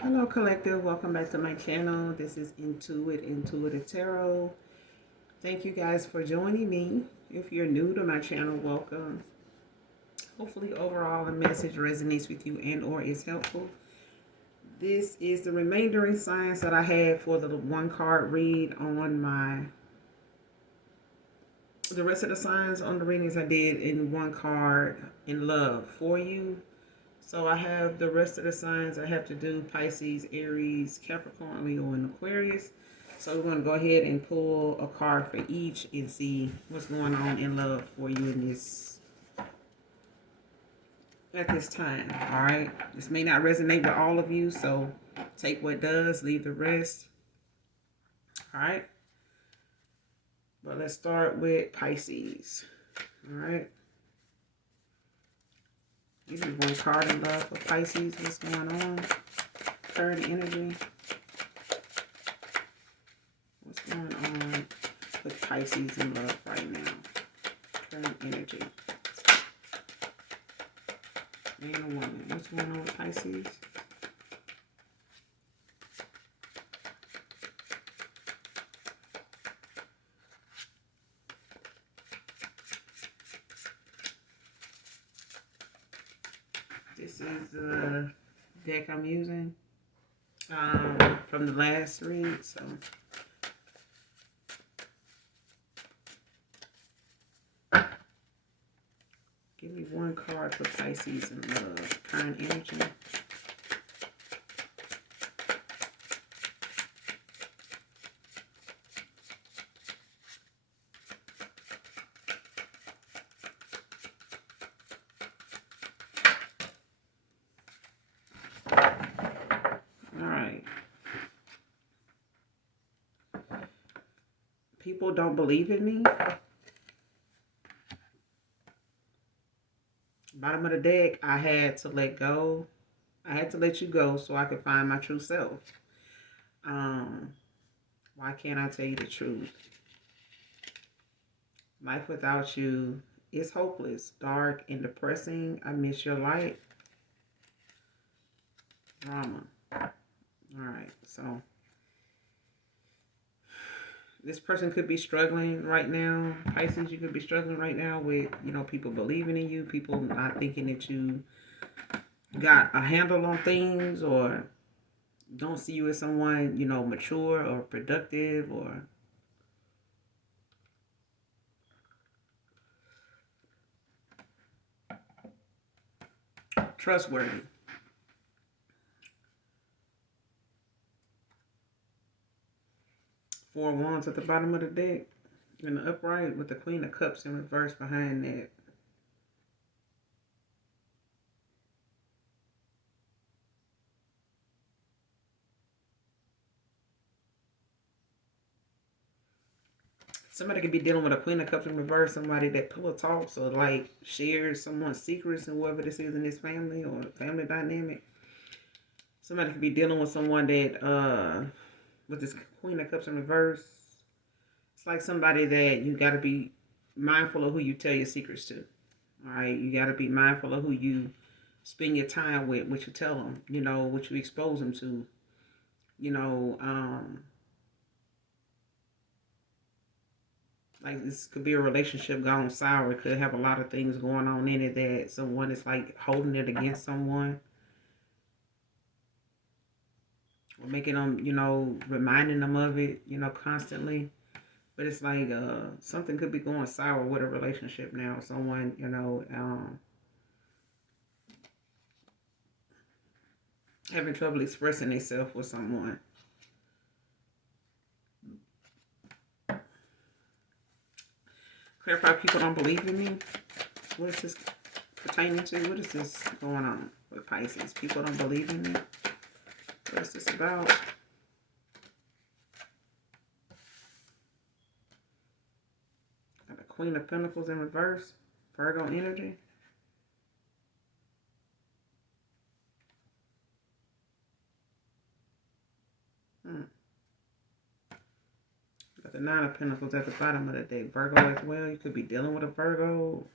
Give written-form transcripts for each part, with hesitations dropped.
Hello, collective. Welcome back to my channel. This is Intuitive Tarot. Thank you guys for joining me. If you're new to my channel, welcome. Hopefully, overall, the message resonates with you and or is helpful. This is the remaining signs that I had for the one card read on the rest of the signs on the readings I did in one card in love for you. So I have the rest of the signs I have to do: Pisces, Aries, Capricorn, Leo, and Aquarius. So we're going to go ahead and pull a card for each and see what's going on in love for you in this at this time. All right. This may not resonate with all of you, so take what does, leave the rest. All right. But let's start with Pisces. All right. Give me one card in love for Pisces. What's going on? Current energy. What's going on with Pisces in love right now? Current energy. Man or woman. What's going on with Pisces? This is the deck I'm using from the last read. So give me one card for Pisces in love. Current energy. Alright. People don't believe in me. Bottom of the deck, I had to let go. I had to let you go so I could find my true self. Why can't I tell you the truth? Life without you is hopeless, dark, and depressing. I miss your light. Drama. Alright, so this person could be struggling right now. Pisces, you could be struggling right now with, people believing in you, people not thinking that you got a handle on things or don't see you as someone, mature or productive or trustworthy. Four Wands at the bottom of the deck in the upright with the Queen of Cups in reverse behind that. Somebody could be dealing with a Queen of Cups in reverse, somebody that pillow talks or like shares someone's secrets and whoever this is in this family or family dynamic. Somebody could be dealing with someone that, with this Queen of Cups in reverse, it's like somebody that you got to be mindful of who you tell your secrets to. All right, you got to be mindful of who you spend your time with, what you tell them, what you expose them to, you know, like this could be a relationship gone sour. It could have a lot of things going on in it that someone is like holding it against someone or making them, reminding them of it, constantly. But it's like something could be going sour with a relationship now. Someone, having trouble expressing themselves with someone. Clarify, people don't believe in me. What is this pertaining to? What is this going on with Pisces? People don't believe in me. What is this about? Got the Queen of Pentacles in reverse. Virgo energy. Got the Nine of Pentacles at the bottom of the deck. Virgo as well. You could be dealing with a Virgo.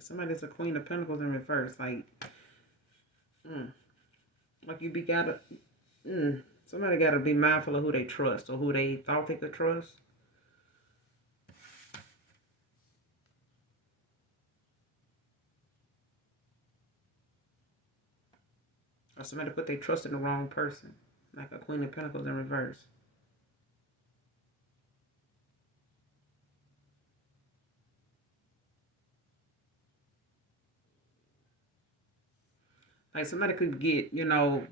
Like somebody's a Queen of Pentacles in reverse. Mm, like you be gotta, somebody gotta be mindful of who they trust or who they thought they could trust. Or somebody put their trust in the wrong person. Like a Queen of Pentacles in reverse. Like somebody could get,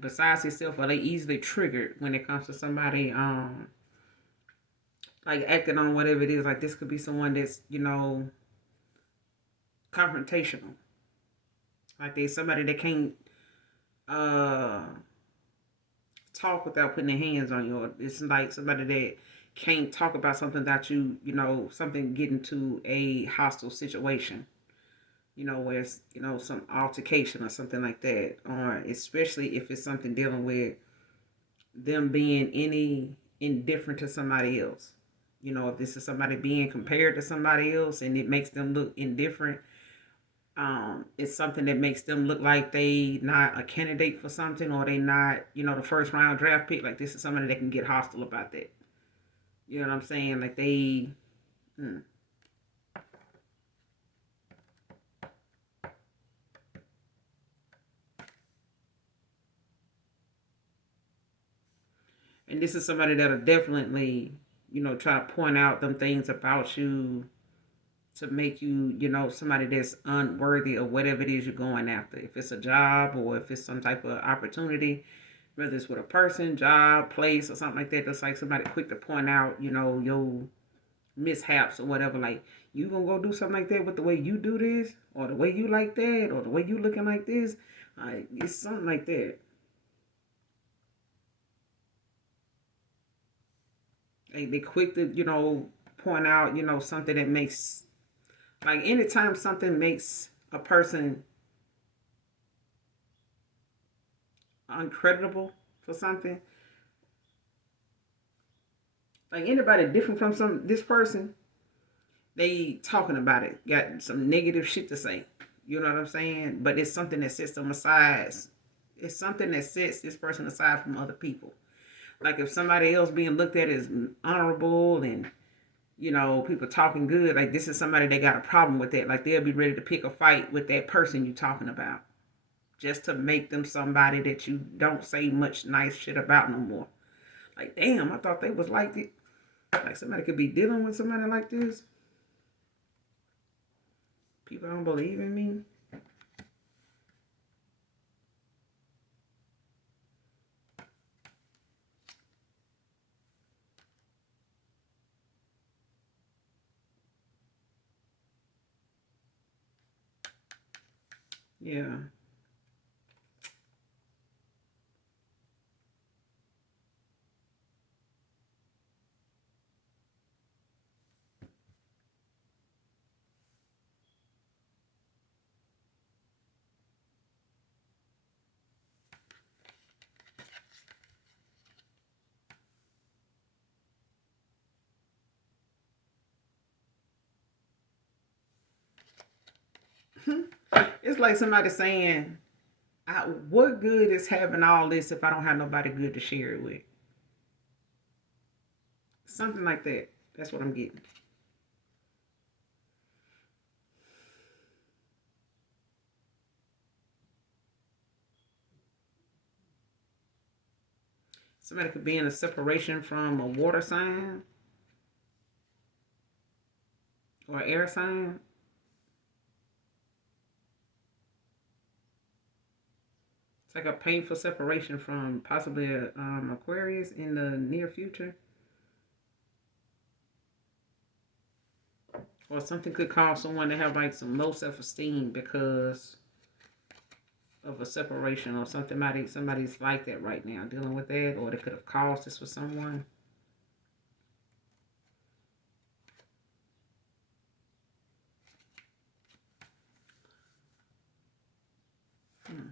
besides yourself, or they easily triggered when it comes to somebody like acting on whatever it is. Like this could be someone that's, confrontational. Like there's somebody that can't uh talk without putting their hands on you. Or it's like somebody that can't talk about something that something getting to a hostile situation. Where it's, some altercation or something like that. Or especially if it's something dealing with them being any indifferent to somebody else. If this is somebody being compared to somebody else and it makes them look indifferent, it's something that makes them look like they not a candidate for something, or they not, the first round draft pick. Like this is somebody that can get hostile about that. You know what I'm saying? Like they, mm. And this is somebody that'll definitely, try to point out them things about you to make you, somebody that's unworthy of whatever it is you're going after. If it's a job or if it's some type of opportunity, whether it's with a person, job, place, or something like that, that's like somebody quick to point out, your mishaps or whatever. Like, you gonna go do something like that with the way you do this, or the way you like that, or the way you looking like this. It's something like that. They quick to, point out, something that makes, like, anytime something makes a person uncreditable for something, like anybody different from this person, they talking about it, got some negative shit to say. You know what I'm saying? But it's something that sets them aside. It's something that sets this person aside from other people. Like if somebody else being looked at as honorable and people talking good, like this is somebody that got a problem with that. Like they'll be ready to pick a fight with that person you talking about, just to make them somebody that you don't say much nice shit about no more. Like, damn, I thought they was like it. Like somebody could be dealing with somebody like this. People don't believe in me. Yeah. It's like somebody saying, what good is having all this if I don't have nobody good to share it with? Something like that. That's what I'm getting. Somebody could be in a separation from a water sign or air sign. It's like a painful separation from possibly a Aquarius in the near future. Or something could cause someone to have like some low self-esteem because of a separation or something. Somebody's like that right now, dealing with that, or they could have caused this for someone. Hmm.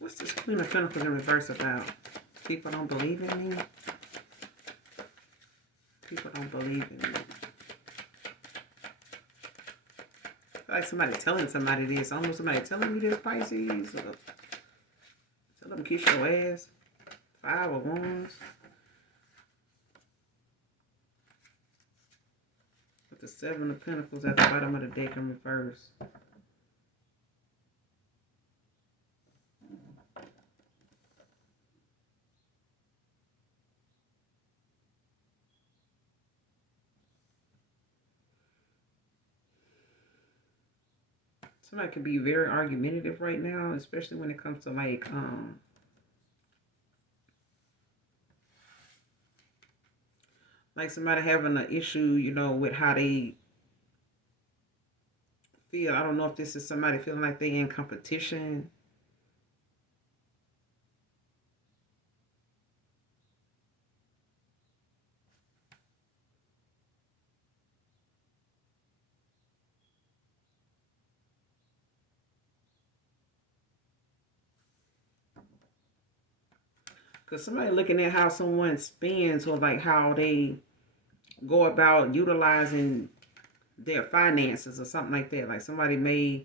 What's this Queen of Pentacles in reverse about? People don't believe in me. People don't believe in me. Like somebody telling somebody this. Almost somebody telling me this, Pisces. Or tell them kiss your ass. 5 of Wands. With the 7 of Pentacles at the bottom of the deck in reverse. Somebody can be very argumentative right now, especially when it comes to like somebody having an issue, you know, with how they feel. I don't know if this is somebody feeling like they in competition. Because somebody looking at how someone spends or like how they go about utilizing their finances or something like that. Like somebody may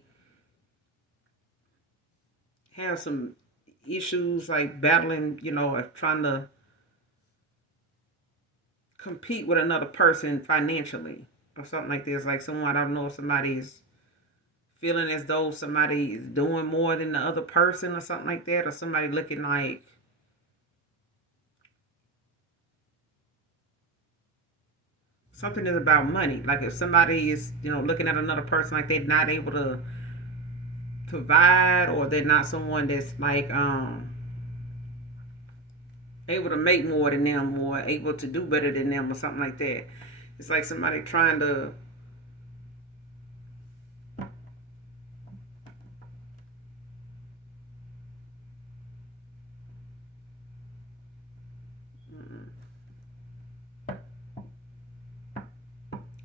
have some issues like battling, you know, or trying to compete with another person financially or something like this. Like someone, I don't know if somebody's feeling as though somebody is doing more than the other person or something like that. Or somebody looking like something is about money. Like if somebody is, you know, looking at another person like they're not able to provide, or they're not someone that's like able to make more than them or able to do better than them or something like that. It's like somebody trying to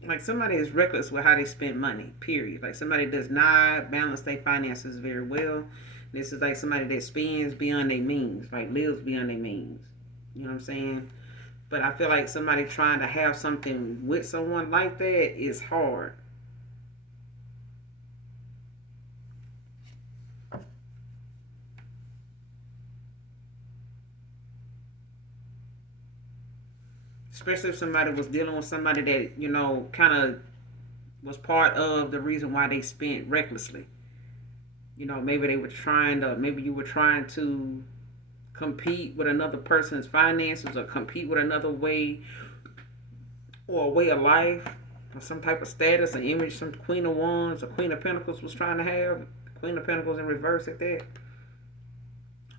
like somebody is reckless with how they spend money, period. Like somebody does not balance their finances very well. This is like somebody that spends beyond their means, like lives beyond their means. You know what I'm saying? But I feel like somebody trying to have something with someone like that is hard. Especially if somebody was dealing with somebody that, you know, kind of was part of the reason why they spent recklessly. You know, maybe they were trying to, maybe you were trying to compete with another person's finances or compete with another way or a way of life or some type of status, an image some Queen of Wands or Queen of Pentacles was trying to have. Queen of Pentacles in reverse at that.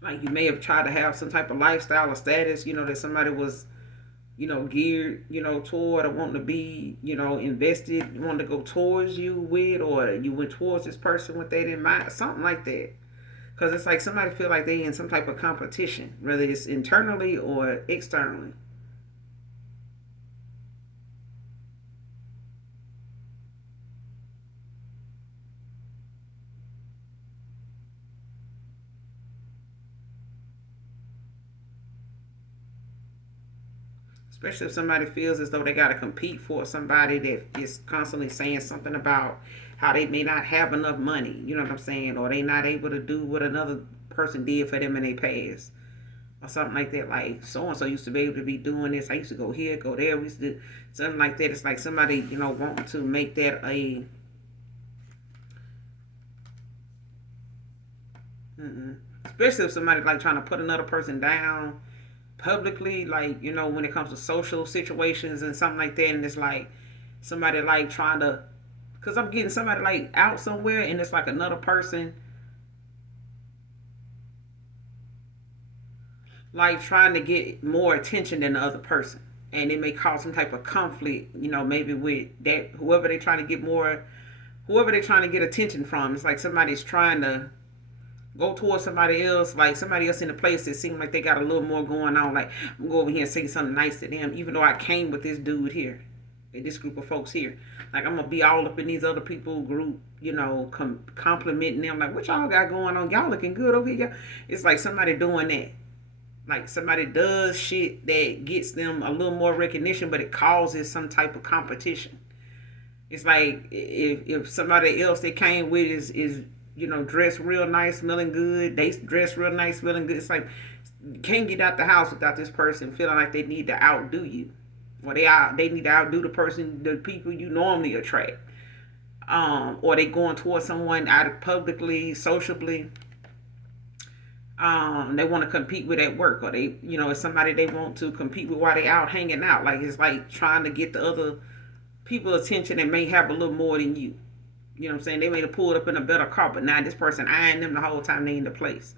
Like you may have tried to have some type of lifestyle or status, you know, that somebody was, you know, geared, you know, toward or wanting to be, you know, invested, wanting to go towards you with, or you went towards this person with that in mind, something like that. Because it's like somebody feel like they in some type of competition, whether it's internally or externally. Especially if somebody feels as though they got to compete for somebody that is constantly saying something about how they may not have enough money, you know what I'm saying, or they not able to do what another person did for them in their past, or something like that. Like so and so used to be able to be doing this. I used to go here, go there. We used to do something like that. It's like somebody, you know, wanting to make that a. Especially if somebody like trying to put another person down publicly, like, you know, when it comes to social situations and something like that, and it's like somebody like trying to, because I'm getting somebody like out somewhere and it's like another person like trying to get more attention than the other person, and it may cause some type of conflict, you know, maybe with that whoever they're trying to get more, whoever they're trying to get attention from. It's like somebody's trying to go towards somebody else, like somebody else in the place that seems like they got a little more going on. Like, I'm going to go over here and say something nice to them, even though I came with this dude here. this group of folks here. Like I'm gonna be all up in these other people group, complimenting them. Like, what y'all got going on? Y'all looking good over here. It's like somebody doing that. Like somebody does shit that gets them a little more recognition, but it causes some type of competition. It's like if somebody else they came with is dressed real nice, smelling good. They dress real nice, smelling good. It's like you can't get out the house without this person feeling like they need to outdo you, or they need to outdo the people you normally attract. Or they going towards someone out of publicly, sociably. They want to compete with at work, or it's somebody they want to compete with while they out hanging out. Like it's like trying to get the other people attention that may have a little more than you. You know what I'm saying? They may have pulled up in a better car, but now this person eyeing them the whole time they in the place.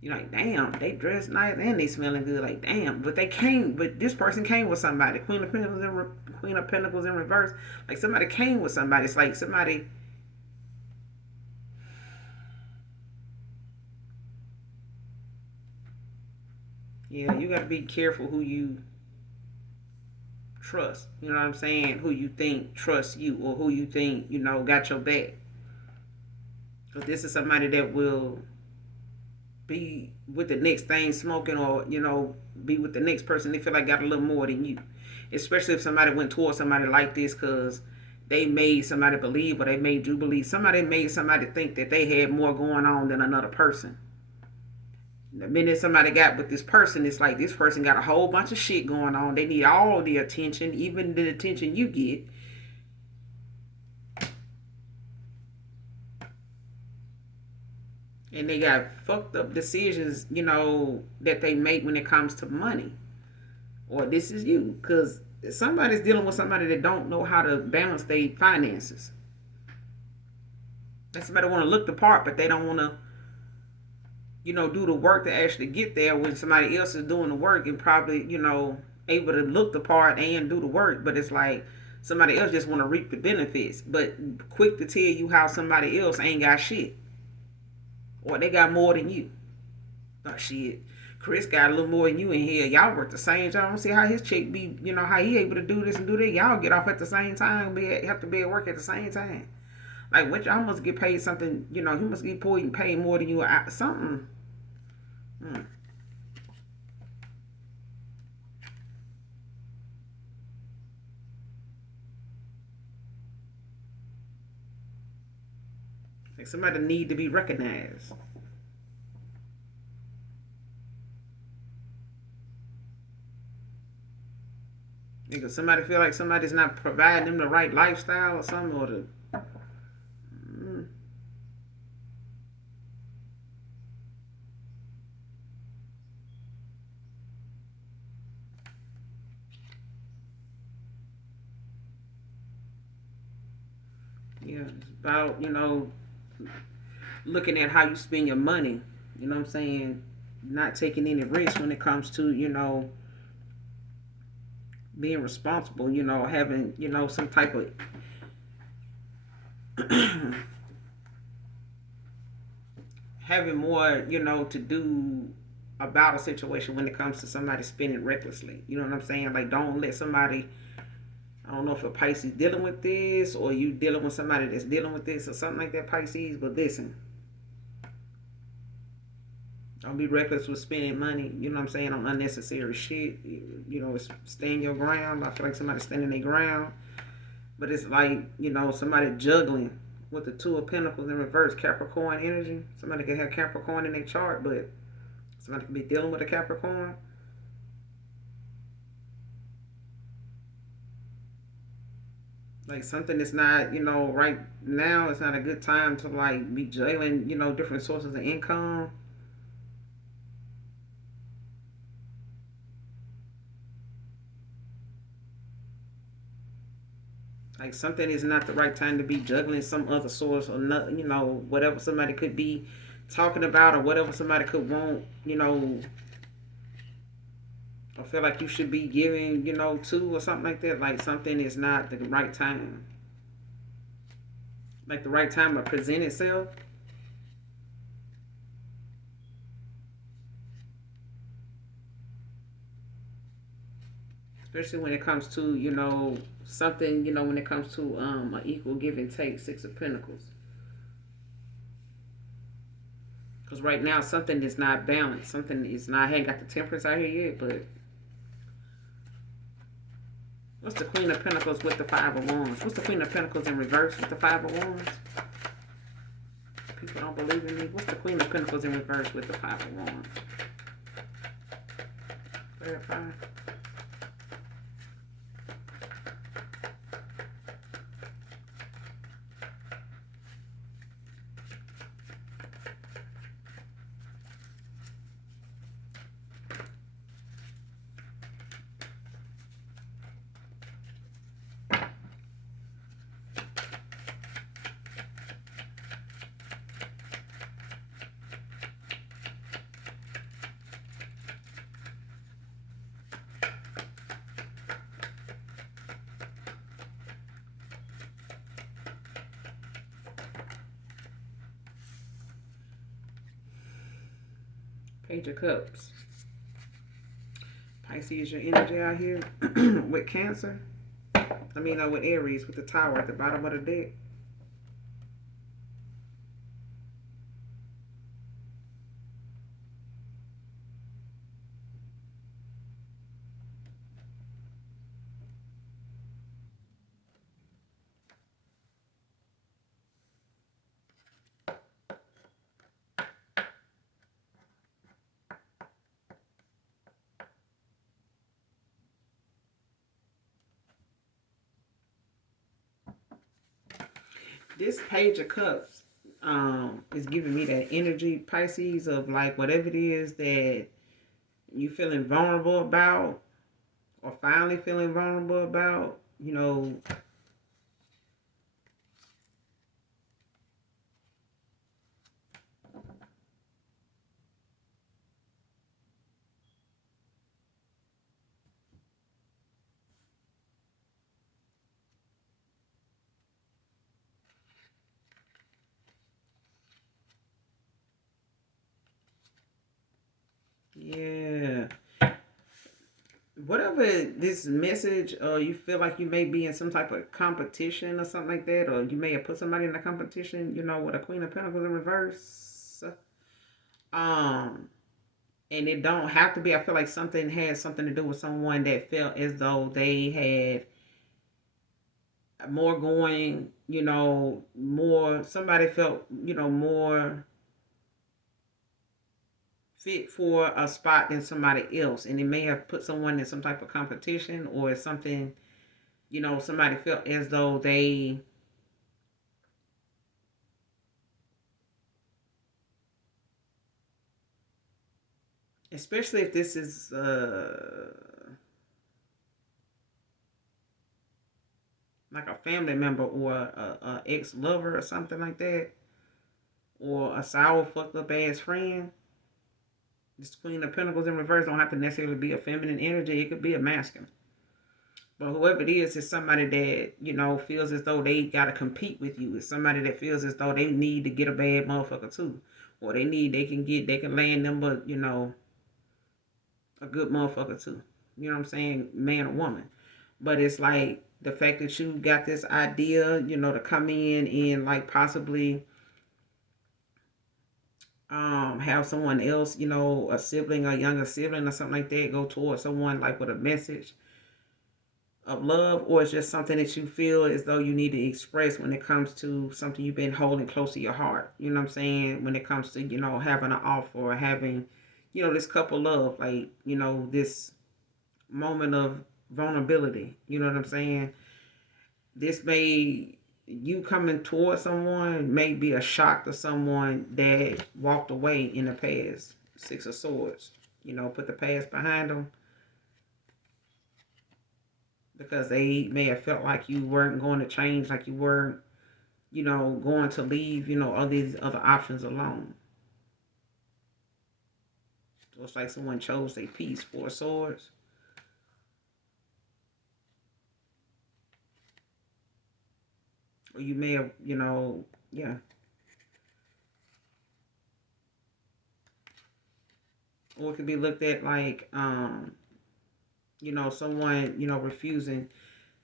You're like, damn, they dress nice and they smelling good. Like, damn, but this person came with somebody. Queen of Pentacles in reverse. Like somebody came with somebody. It's like somebody. Yeah, you got to be careful who you trust. You know what I'm saying? Who you think trusts you, or who you think got your back. Because this is somebody that will be with the next thing smoking, or be with the next person they feel like got a little more than you, especially if somebody went towards somebody like this because they made somebody believe, or they made you believe. Somebody made somebody think that they had more going on than another person. The minute somebody got with this person, it's like this person got a whole bunch of shit going on. They need all the attention, even the attention you get. And they got fucked up decisions, that they make when it comes to money. Or this is you. Because somebody's dealing with somebody that don't know how to balance their finances. And somebody want to look the part, but they don't want to, do the work to actually get there when somebody else is doing the work and probably, able to look the part and do the work. But it's like somebody else just want to reap the benefits, but quick to tell you how somebody else ain't got shit. Or they got more than you. Oh shit. Chris got a little more than you in here. Y'all work the same job. I don't see how his chick be, how he able to do this and do that. Y'all get off at the same time, have to be at work at the same time. Like, what y'all must get paid something, he must get paid more than you. Something. Like somebody need to be recognized. Nigga, somebody feel like somebody's not providing them the right lifestyle or something, or the. Yeah, it's about, looking at how you spend your money. You know what I'm saying? Not taking any risks when it comes to, being responsible, having, some type of having more, to do about a situation when it comes to somebody spending recklessly. You know what I'm saying? Like, don't let somebody, I don't know if a Pisces dealing with this, or you dealing with somebody that's dealing with this or something like that, Pisces, but listen. Don't be reckless with spending money, you know what I'm saying, on unnecessary shit. Stand your ground. I feel like somebody's standing their ground. But it's like, somebody juggling with the Two of Pentacles in reverse, Capricorn energy. Somebody could have Capricorn in their chart, but somebody could be dealing with a Capricorn. Like something that's not, right now, it's not a good time to like be juggling, different sources of income. Like something is not the right time to be juggling some other source, or not, whatever somebody could be talking about, or whatever somebody could want, I feel like you should be giving, to, or something like that. Like something is not the right time. Like the right time to present itself. especially when it comes to, something, when it comes to an equal give and take, Six of Pentacles. Because right now something is not balanced. Something is not. I ain't got the Temperance out here yet, but what's the Queen of Pentacles with the Five of Wands? What's the Queen of Pentacles in reverse with the Five of Wands? People don't believe in me. What's the Queen of Pentacles in reverse with the Five of Wands? Verify. Page of Cups. Pisces, your energy out here with Cancer. With Aries, with the Tower at the bottom of the deck. This Page of Cups is giving me that energy, Pisces, of like whatever it is that you feeling vulnerable about, or finally feeling vulnerable about, yeah. Whatever this message, or you feel like you may be in some type of competition or something like that, or you may have put somebody in a competition, with a Queen of Pentacles in reverse. Um, and it don't have to be. I feel like something has something to do with someone that felt as though they had more going, more. Somebody felt, more fit for a spot than somebody else, and it may have put someone in some type of competition, or something. Somebody felt as though they, especially if this is like a family member, or a ex lover or something like that, or a sour fucked up ass friend. This Queen of Pentacles in reverse don't have to necessarily be a feminine energy. It could be a masculine. But whoever it is somebody that, feels as though they got to compete with you. It's somebody that feels as though they need to get a bad motherfucker too. Or they can land them, but, a good motherfucker too. You know what I'm saying? Man or woman. But it's like the fact that you got this idea, to come in and like possibly have someone else, a sibling, a younger sibling or something like that, go towards someone like with a message of love, or it's just something that you feel as though you need to express when it comes to something you've been holding close to your heart. You know what I'm saying? When it comes to, having an offer, or having, this couple love, like, this moment of vulnerability. You know what I'm saying? This may, you coming towards someone may be a shock to someone that walked away in the past. Six of Swords. Put the past behind them, because they may have felt like you weren't going to change, like you weren't, going to leave, all these other options alone. So it's like someone chose their peace. Four of Swords. Or you may have, yeah. Or it could be looked at like, Someone, refusing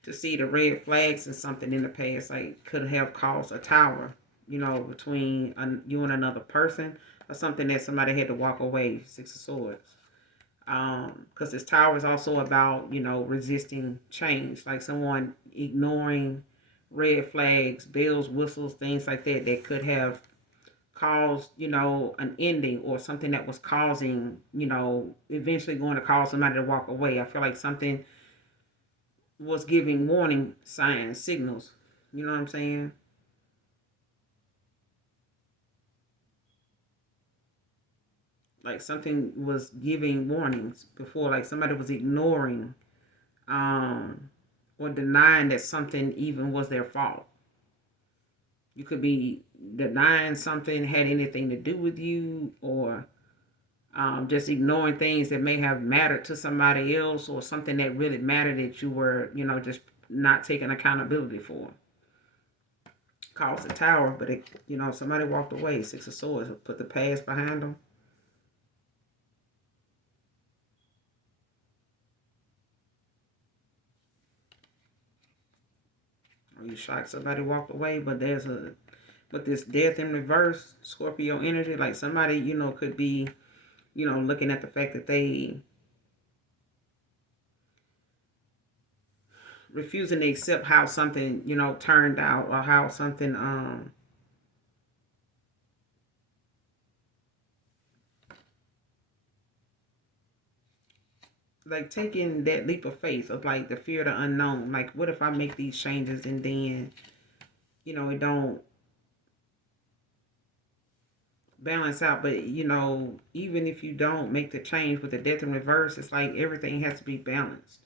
to see the red flags and something in the past, like could have caused a tower, between you and another person, or something that somebody had to walk away. Six of Swords. Because this tower is also about, resisting change, like someone ignoring red flags, bells, whistles, things like that that could have caused, an ending, or something that was causing, eventually going to cause somebody to walk away. I feel like something was giving warning signs, signals. You know what I'm saying? Like something was giving warnings before, like somebody was ignoring, um, or denying that something even was their fault. You could be denying something had anything to do with you, or just ignoring things that may have mattered to somebody else, or something that really mattered that you were, just not taking accountability for. Caused the tower, but somebody walked away. Six of Swords, put the past behind them. Or you shocked somebody walked away, but this death in reverse, Scorpio energy, like somebody, could be, looking at the fact that they refusing to accept how something, turned out, or how something, like taking that leap of faith of like the fear of the unknown. Like, what if I make these changes and then, it don't balance out? But, even if you don't make the change with the death in reverse, it's like everything has to be balanced.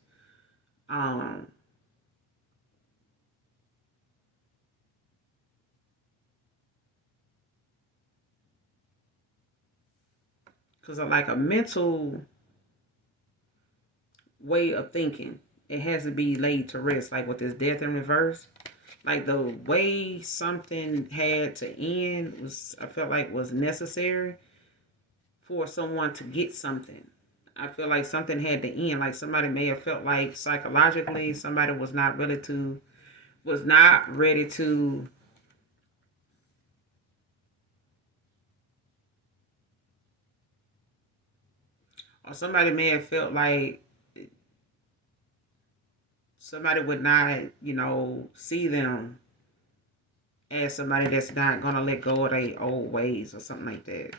Um, because of like a mental way of thinking, it has to be laid to rest. Like with this death in reverse, like the way something had to end was, I felt like, was necessary for someone to get something. I feel like something had to end. Like somebody may have felt like psychologically somebody was not ready to, or somebody may have felt like somebody would not, see them as somebody that's not gonna let go of their old ways, or something like that.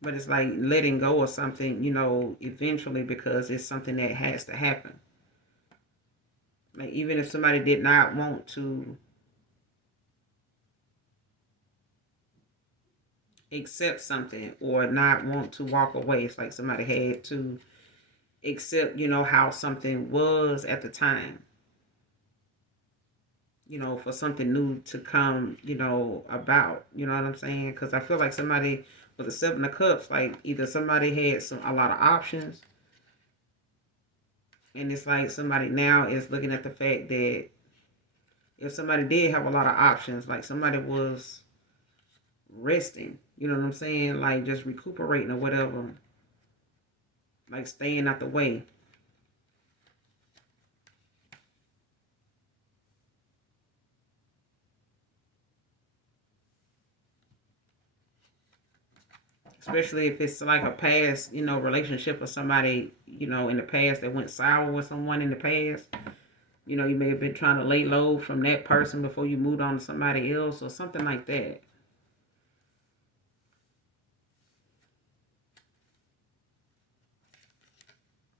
But it's like letting go of something, eventually, because it's something that has to happen. Like even if somebody did not want to accept something, or not want to walk away, it's like somebody had to accept, how something was at the time, for something new to come, about. You know what I'm saying? Because I feel like somebody with the Seven of Cups, like either somebody had a lot of options, and it's like somebody now is looking at the fact that if somebody did have a lot of options, like somebody was resting, you know what I'm saying? Like just recuperating or whatever, like staying out the way. Especially if it's like a past, relationship, or somebody, in the past that went sour with someone in the past. You may have been trying to lay low from that person before you moved on to somebody else, or something like that.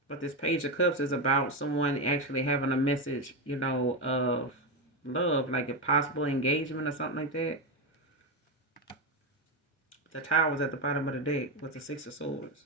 But this Page of Cups is about someone actually having a message, of love, like a possible engagement or something like that. The Tower's at the bottom of the deck with the Six of Swords.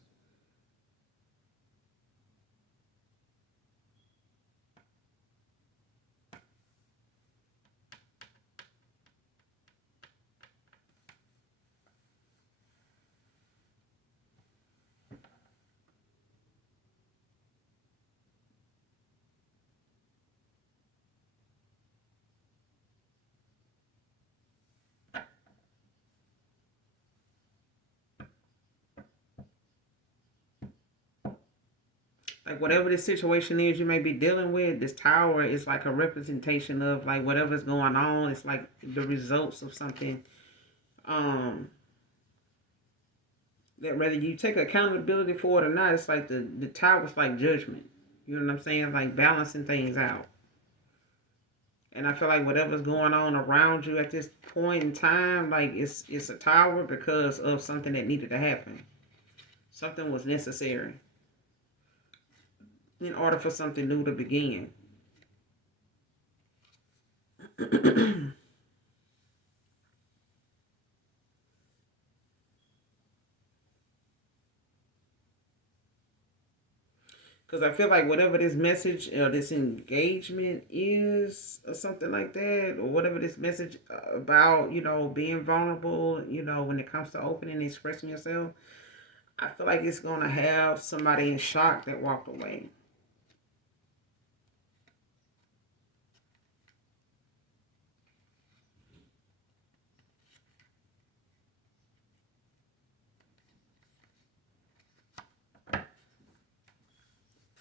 Like whatever the situation is you may be dealing with, this tower is like a representation of like whatever's going on. It's like the results of something. Um, that whether you take accountability for it or not, it's like the tower's like judgment. You know what I'm saying? Like balancing things out. And I feel like whatever's going on around you at this point in time, like it's a tower because of something that needed to happen. Something was necessary in order for something new to begin. Because I feel like whatever this message or this engagement is, or something like that, or whatever this message about, being vulnerable, when it comes to opening and expressing yourself, I feel like it's going to have somebody in shock that walked away.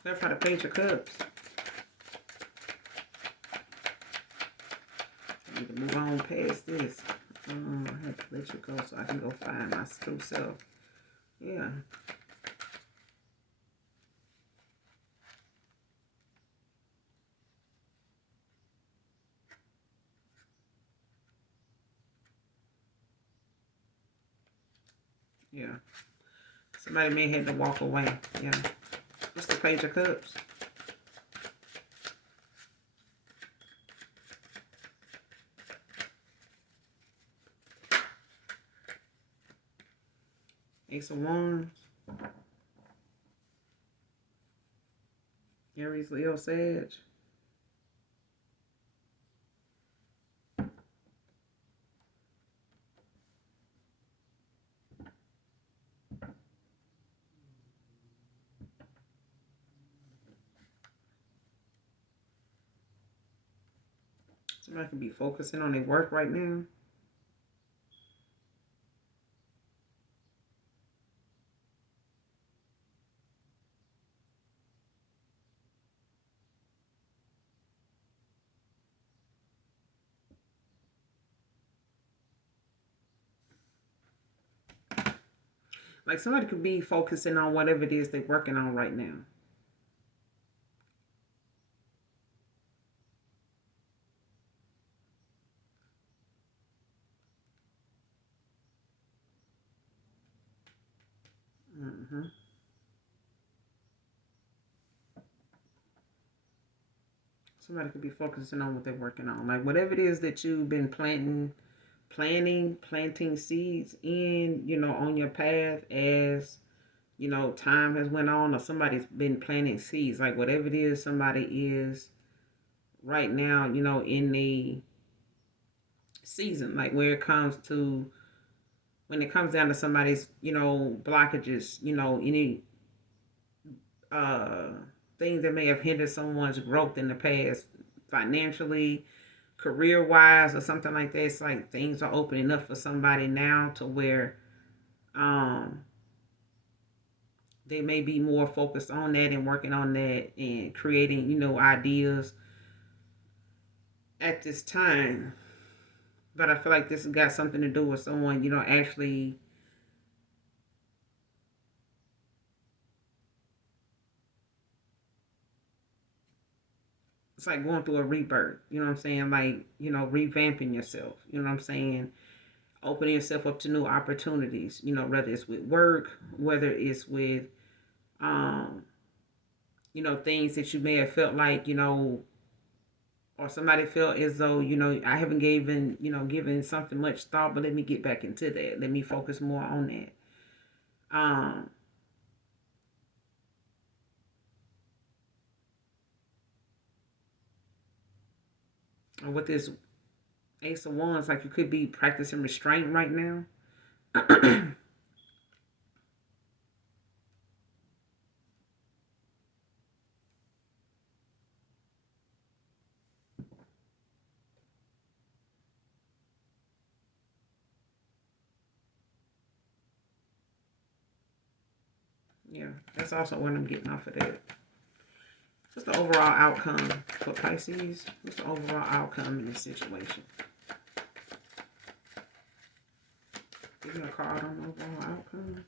That's how to paint your cups. I need to move on past this. I have to let you go so I can go find my true self. Yeah. Yeah. Somebody may have to walk away. Yeah. Just to paint your cups. Ace of Wands. Aries, Leo, Sag. Somebody can be focusing on their work right now. Like somebody could be focusing on whatever it is they're working on right now. Mm-hmm. Somebody could be focusing on what they're working on. Like whatever it is that you've been planting seeds in, on your path as, time has went on, or somebody's been planting seeds. Like whatever it is somebody is right now, in the season, like when it comes down to somebody's, blockages, any uh things that may have hindered someone's growth in the past, financially, career wise, or something like that. It's like things are opening up for somebody now to where um they may be more focused on that and working on that and creating, ideas at this time. But I feel like this has got something to do with someone, actually. It's like going through a rebirth. You know what I'm saying? Like, revamping yourself. You know what I'm saying? Opening yourself up to new opportunities. Whether it's with work, whether it's with, um, things that you may have felt like, or somebody felt as though, I haven't given something much thought, but let me get back into that. Let me focus more on that. And with this Ace of Wands, like you could be practicing restraint right now. Yeah, that's also what I'm getting off of that. What's the overall outcome for Pisces? What's the overall outcome in this situation? Give me a card on the overall outcome.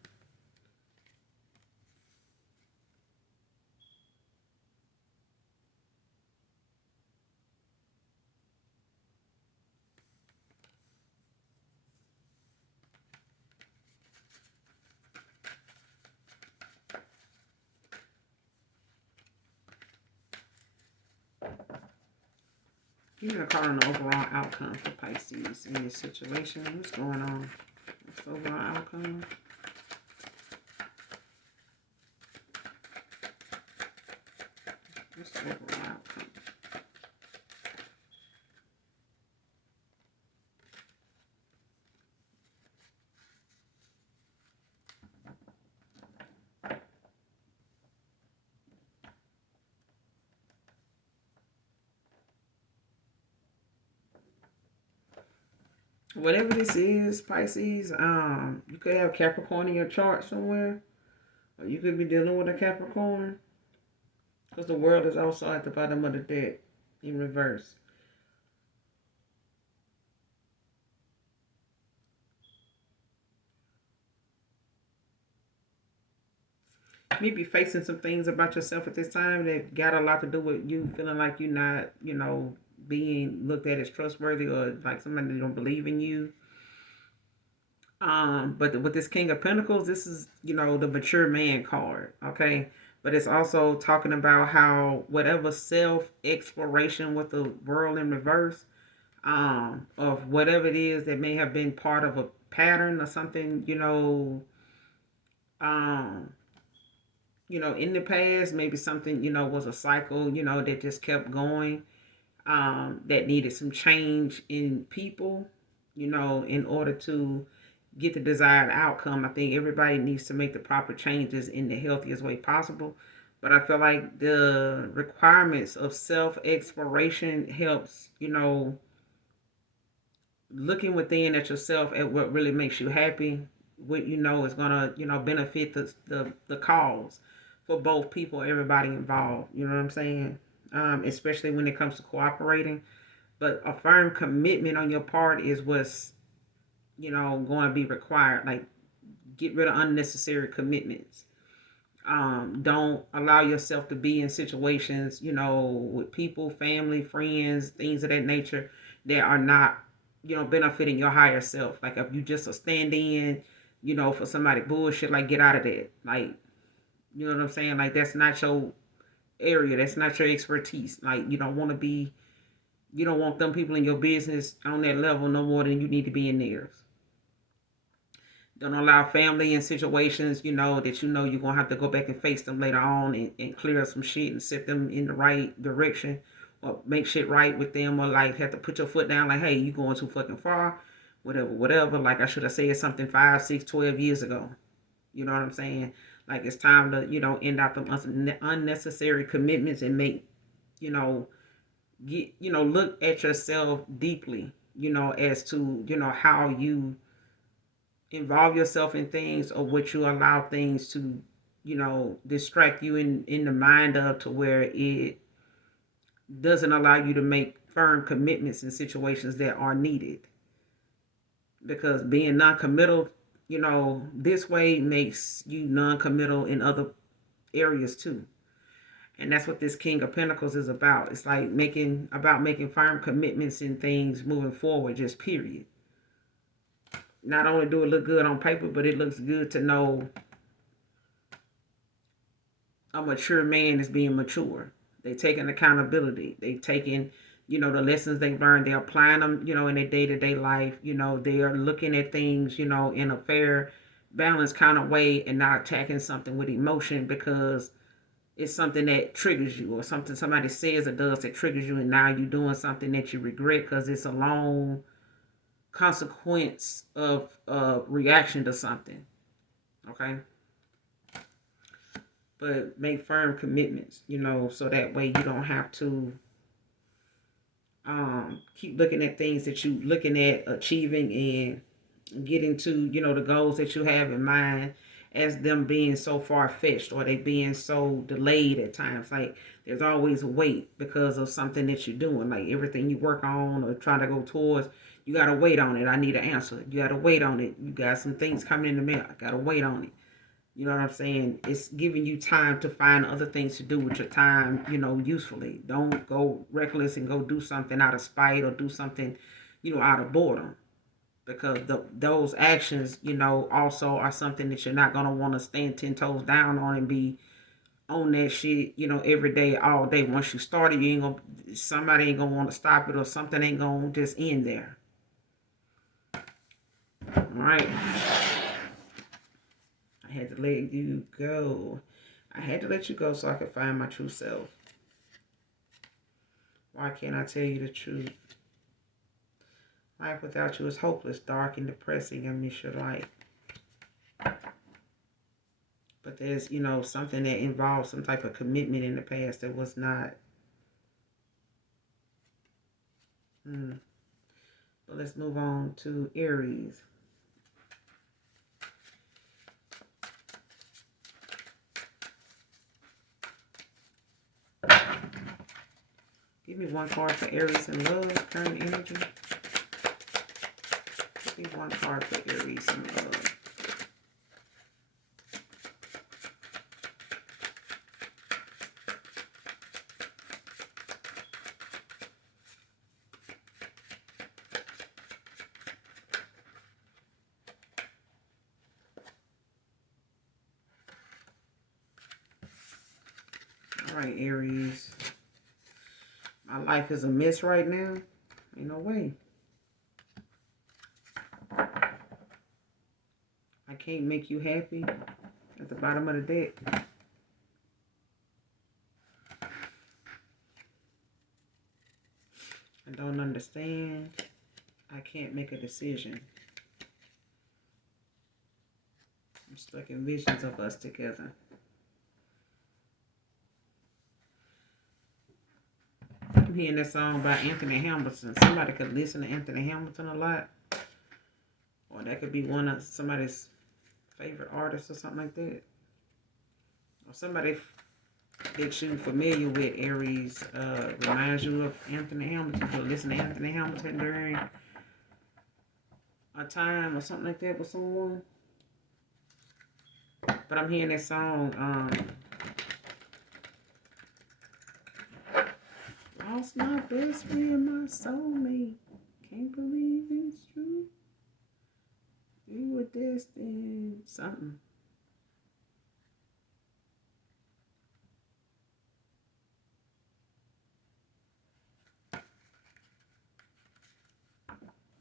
Give me a card on the overall outcome for Pisces in this situation. What's going on? What's the overall outcome? What's the overall outcome? Whatever this is, Pisces, you could have Capricorn in your chart somewhere. Or you could be dealing with a Capricorn. Because the world is also at the bottom of the deck in reverse. You may be facing some things about yourself at this time that got a lot to do with you feeling like you're not, being looked at as trustworthy or like somebody that don't believe in you. But with this King of Pentacles, this is, the mature man card, okay? But it's also talking about how whatever self exploration with the world in reverse, of whatever it is that may have been part of a pattern or something, um, in the past, maybe something, was a cycle, that just kept going, that needed some change in people, in order to get the desired outcome. I think everybody needs to make the proper changes in the healthiest way possible. But I feel like the requirements of self exploration helps, looking within at yourself at what really makes you happy, what is gonna, benefit the cause for both people, everybody involved. You know what I'm saying? Especially when it comes to cooperating. But a firm commitment on your part is what's, going to be required. Like, get rid of unnecessary commitments. Don't allow yourself to be in situations, with people, family, friends, things of that nature that are not, benefiting your higher self. Like if you just a stand in, for somebody bullshit, like get out of that. Like, you know what I'm saying? Like that's not your area. That's not your expertise. Like you don't want them people in your business on that level no more than you need to be in theirs. Don't allow family in situations, that you're going to have to go back and face them later on and clear up some shit and set them in the right direction or make shit right with them or like have to put your foot down like, hey, you going too fucking far, whatever. Like I should have said something 5, 6, 12 years ago. You know what I'm saying? Like it's time to, end out them unnecessary commitments and make, look at yourself deeply, as to, how you involve yourself in things or what you allow things to, distract you in the mind of to where it doesn't allow you to make firm commitments in situations that are needed. Because being non-committal, this way makes you non-committal in other areas too. And that's what this King of Pentacles is about. It's like making firm commitments in things moving forward, just period. Not only do it look good on paper, but it looks good to know a mature man is being mature. They taking accountability. They taking, the lessons they've learned. They're applying them, in their day-to-day life. They are looking at things, in a fair, balanced kind of way and not attacking something with emotion because it's something that triggers you or something somebody says or does that triggers you and now you're doing something that you regret because it's a long consequence of reaction to something. Okay? But make firm commitments, so that way you don't have to keep looking at things that you looking at achieving and getting to, the goals that you have in mind as them being so far-fetched or they being so delayed at times. Like there's always a wait because of something that you're doing. Like everything you work on or try to go towards, you gotta wait on it. I need an answer. You gotta wait on it. You got some things coming in the mail. I gotta wait on it. You know what I'm saying? It's giving you time to find other things to do with your time, usefully. Don't go reckless and go do something out of spite or do something, out of boredom. Because those actions, also are something that you're not going to want to stand 10 toes down on and be on that shit, every day, all day. Once you start it, somebody ain't going to want to stop it or something ain't going to just end there. All right. I had to let you go. I had to let you go so I could find my true self. Why can't I tell you the truth? Life without you is hopeless, dark, and depressing. I miss your light. But there's, something that involves some type of commitment in the past that was not. But let's move on to Aries. Give me one card for Aries and love, current energy. Give me one card for Aries and love. All right, Aries. My life is a mess right now. Ain't no way. I can't make you happy at the bottom of the deck. I don't understand. I can't make a decision. I'm stuck in visions of us together. I'm hearing that song by Anthony Hamilton. Somebody could listen to Anthony Hamilton a lot. Or that could be one of somebody's favorite artists or something like that. Or somebody that you're familiar with, Aries, reminds you of Anthony Hamilton. So listen to Anthony Hamilton during a time or something like that with someone. But I'm hearing that song, lost my best friend, my soulmate. Can't believe it's true. We were destined. Something.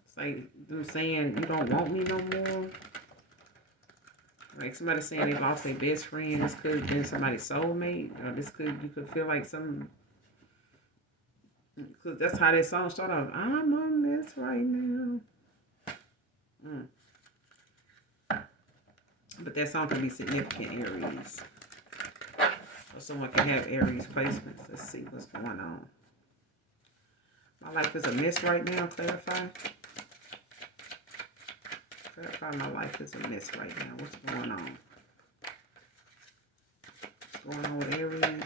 It's like them saying, you don't want me no more. Like somebody saying they lost their best friend. This could have been somebody's soulmate. Or you could feel like some. Because that's how that song started off. I'm a mess right now. But that song can be significant, Aries. Or someone can have Aries placements. Let's see what's going on. My life is a mess right now. Clarify. Clarify my life is a mess right now. What's going on? What's going on with Aries?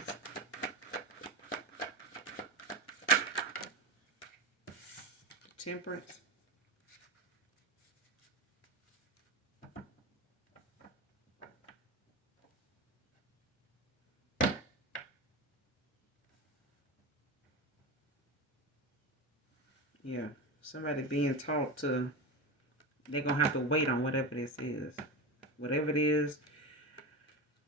Temperance. Yeah, somebody being taught to, they're going to have to wait on whatever this is. Whatever it is,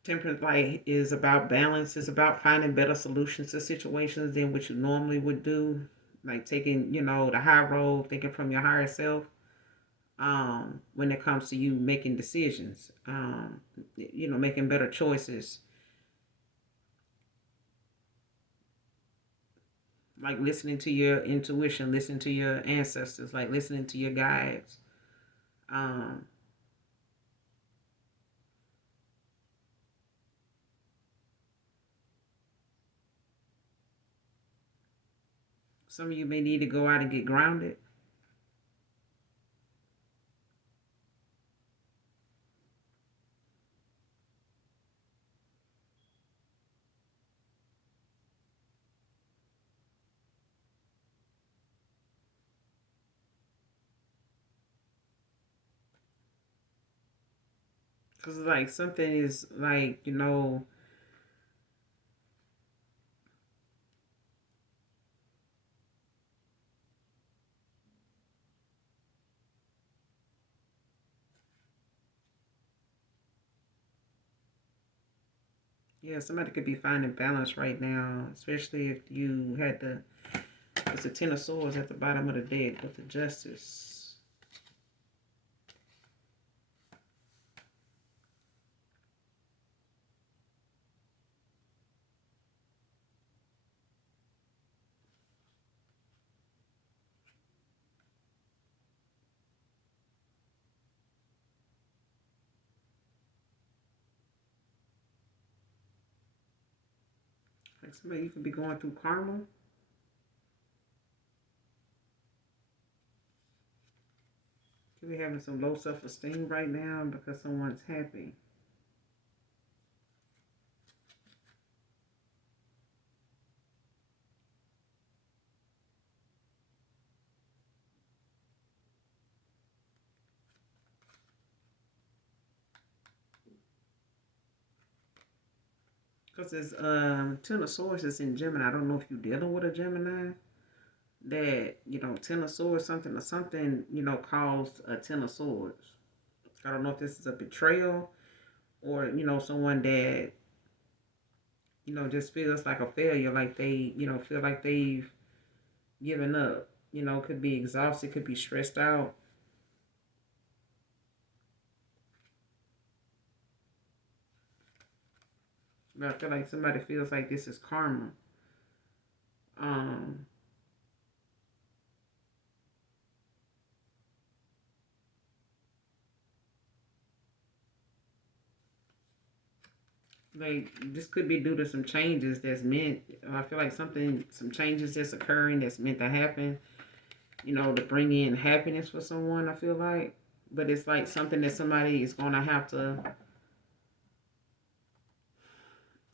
temperance light is about balance. It's about finding better solutions to situations than what you normally would do. Like taking, the high road, thinking from your higher self. When it comes to you making decisions, making better choices. Like listening to your intuition, listening to your ancestors, like listening to your guides. Some of you may need to go out and get grounded. Cause like something is like, yeah, somebody could be finding balance right now, especially if you had it's the Ten of Swords at the bottom of the deck with the Justice. Like somebody you could be going through karma. Could be having some low self-esteem right now because someone's happy. Because it's Ten of Swords is in Gemini. I don't know if you're dealing with a Gemini. That, Ten of Swords, something or something, caused a Ten of Swords. I don't know if this is a betrayal or, someone that, just feels like a failure, like they, feel like they've given up. Could be exhausted, could be stressed out. But I feel like somebody feels like this is karma. Um, like this could be due to some changes that's meant. I feel like some changes that's occurring that's meant to happen. To bring in happiness for someone. I feel like, but it's like something that somebody is gonna have to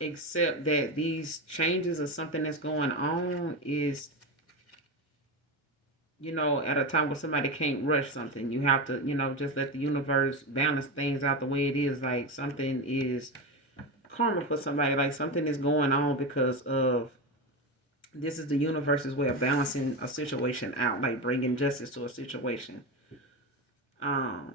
accept that these changes or something that's going on is at a time where somebody can't rush something. You have to, just let the universe balance things out the way it is. Like something is karma for somebody, like something is going on because of this is the universe's way of balancing a situation out, like bringing justice to a situation. Um,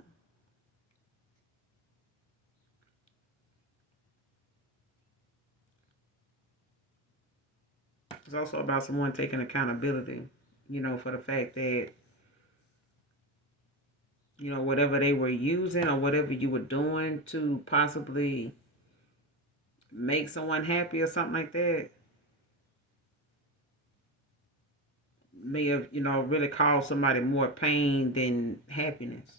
it's also about someone taking accountability, for the fact that whatever they were using or whatever you were doing to possibly make someone happy or something like that may have, really caused somebody more pain than happiness.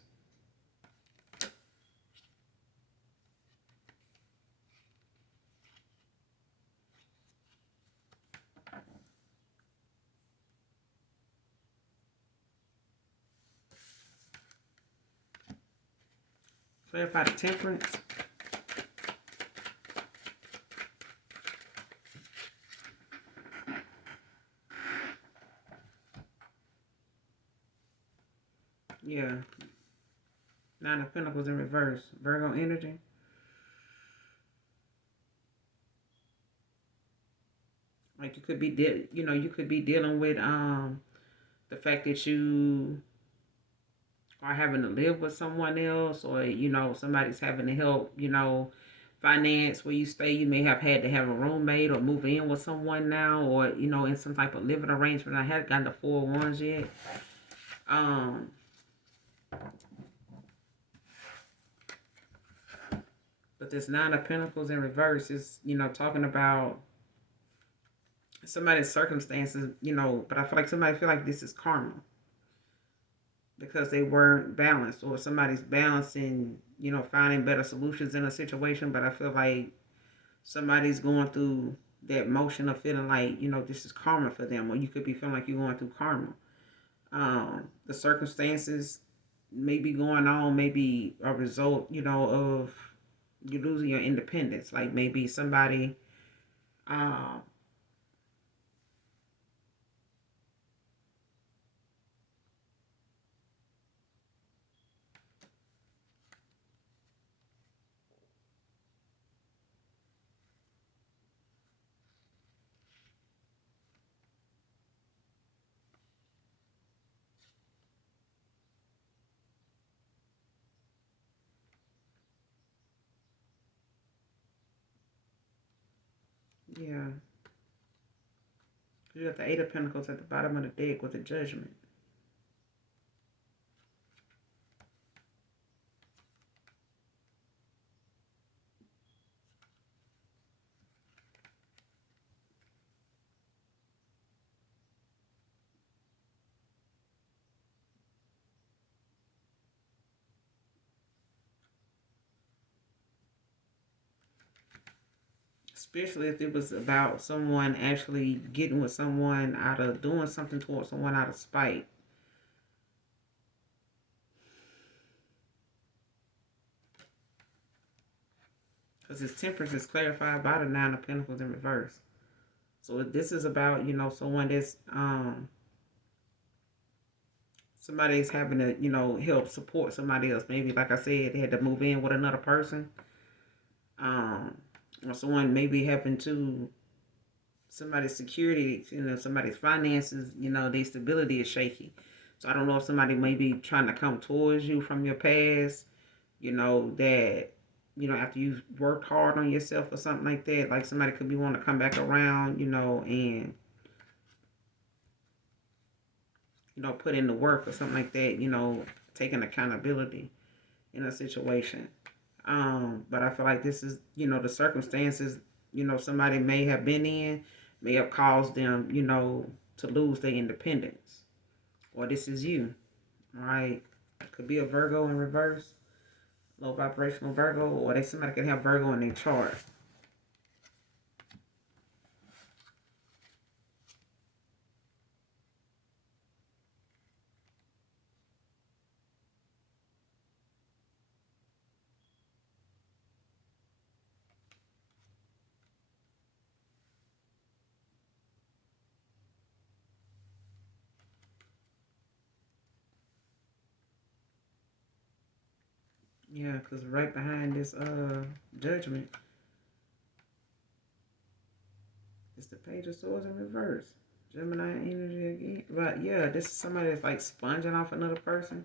Clarify the temperance. Yeah. Nine of Pentacles in reverse. Virgo energy. Like you could be, you could be dealing with the fact that you are having to live with someone else, or somebody's having to help, finance where you stay. You may have had to have a roommate or move in with someone now, or in some type of living arrangement. I haven't gotten the 4 of Wands yet. Um, but this Nine of Pentacles in reverse is talking about somebody's circumstances. But I feel like somebody feel like this is karma because they weren't balanced, or somebody's balancing, finding better solutions in a situation. But I feel like somebody's going through that motion of feeling like, this is karma for them, or you could be feeling like you're going through karma. The circumstances may be going on, maybe a result, of you losing your independence. Like maybe somebody, uh, Yeah. You got the Eight of Pentacles at the bottom of the deck with the Judgment. Especially if it was about someone actually getting with someone out of doing something towards someone out of spite. Because his temperance is clarified by the Nine of Pentacles in reverse. So this is about, someone that's somebody's having to, help support somebody else. Maybe, like I said, they had to move in with another person. Um, or someone maybe having to somebody's security, somebody's finances, their stability is shaky. So I don't know if somebody may be trying to come towards you from your past, that, after you've worked hard on yourself or something like that, like somebody could be wanting to come back around, and, put in the work or something like that, taking accountability in a situation. But I feel like this is, the circumstances, somebody may have been in may have caused them, to lose their independence. Or this is you, right? It could be a Virgo in reverse, low vibrational Virgo, or somebody could have Virgo in their chart. Yeah, because right behind this Judgment is the Page of Swords in reverse. Gemini energy again. But yeah, this is somebody that's like sponging off another person.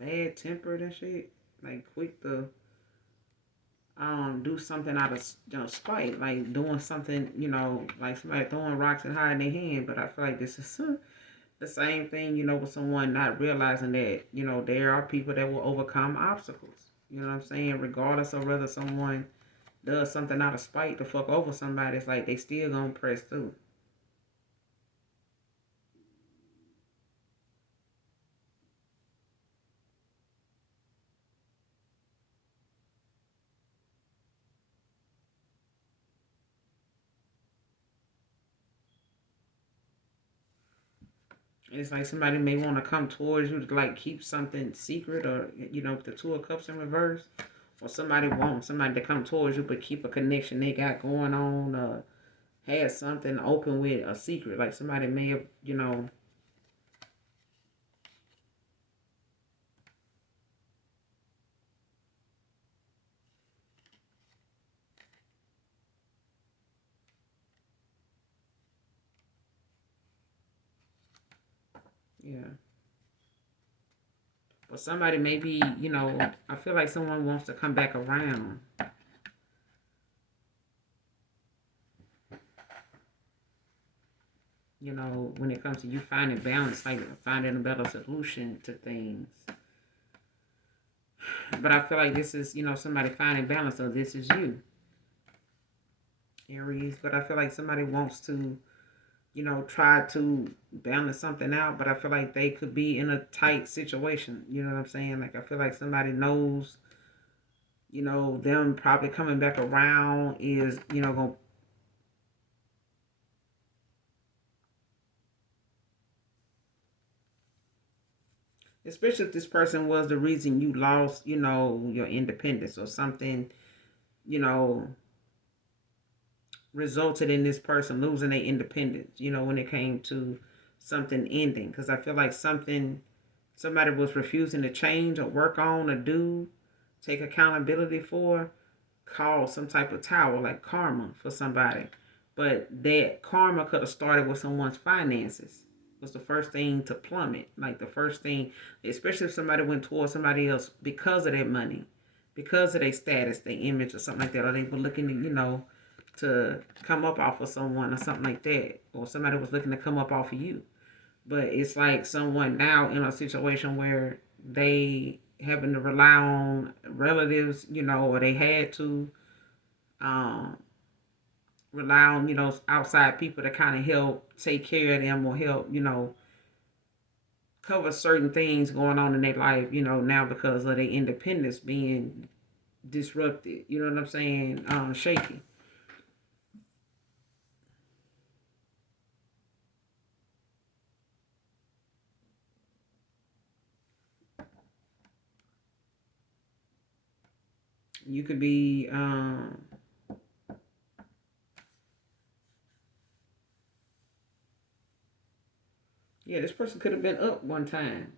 Bad tempered and shit. Like quick to do something out of spite, like doing something, like somebody throwing rocks and hiding their hand. But I feel like this is the same thing, with someone not realizing that, there are people that will overcome obstacles. You know what I'm saying? Regardless of whether someone does something out of spite to fuck over somebody, it's like they still gonna press through. It's like somebody may want to come towards you to like keep something secret, or the Two of Cups in reverse, or somebody wants somebody to come towards you but keep a connection they got going on, had something open with a secret. Like somebody may have, yeah. But somebody maybe, I feel like someone wants to come back around. When it comes to you finding balance, like finding a better solution to things. But I feel like this is, somebody finding balance, so this is you, Aries. But I feel like somebody wants to, try to balance something out, but I feel like they could be in a tight situation. You know what I'm saying? Like I feel like somebody knows, them probably coming back around is, going especially if this person was the reason you lost, your independence or something, you know, resulted in this person losing their independence, when it came to something ending. Because I feel like somebody was refusing to change or work on or do, take accountability for, cause some type of tower, like karma for somebody. But that karma could have started with someone's finances. Was the first thing to plummet. Like the first thing, especially if somebody went towards somebody else because of that money, because of their status, their image, or something like that, or they were looking to, to come up off of someone or something like that, or somebody was looking to come up off of you. But it's like someone now in a situation where they having to rely on relatives, or they had to um, rely on, outside people to kind of help take care of them or help, cover certain things going on in their life, now because of their independence being disrupted. You know what I'm saying? Shaky. You could be, yeah, this person could have been up one time.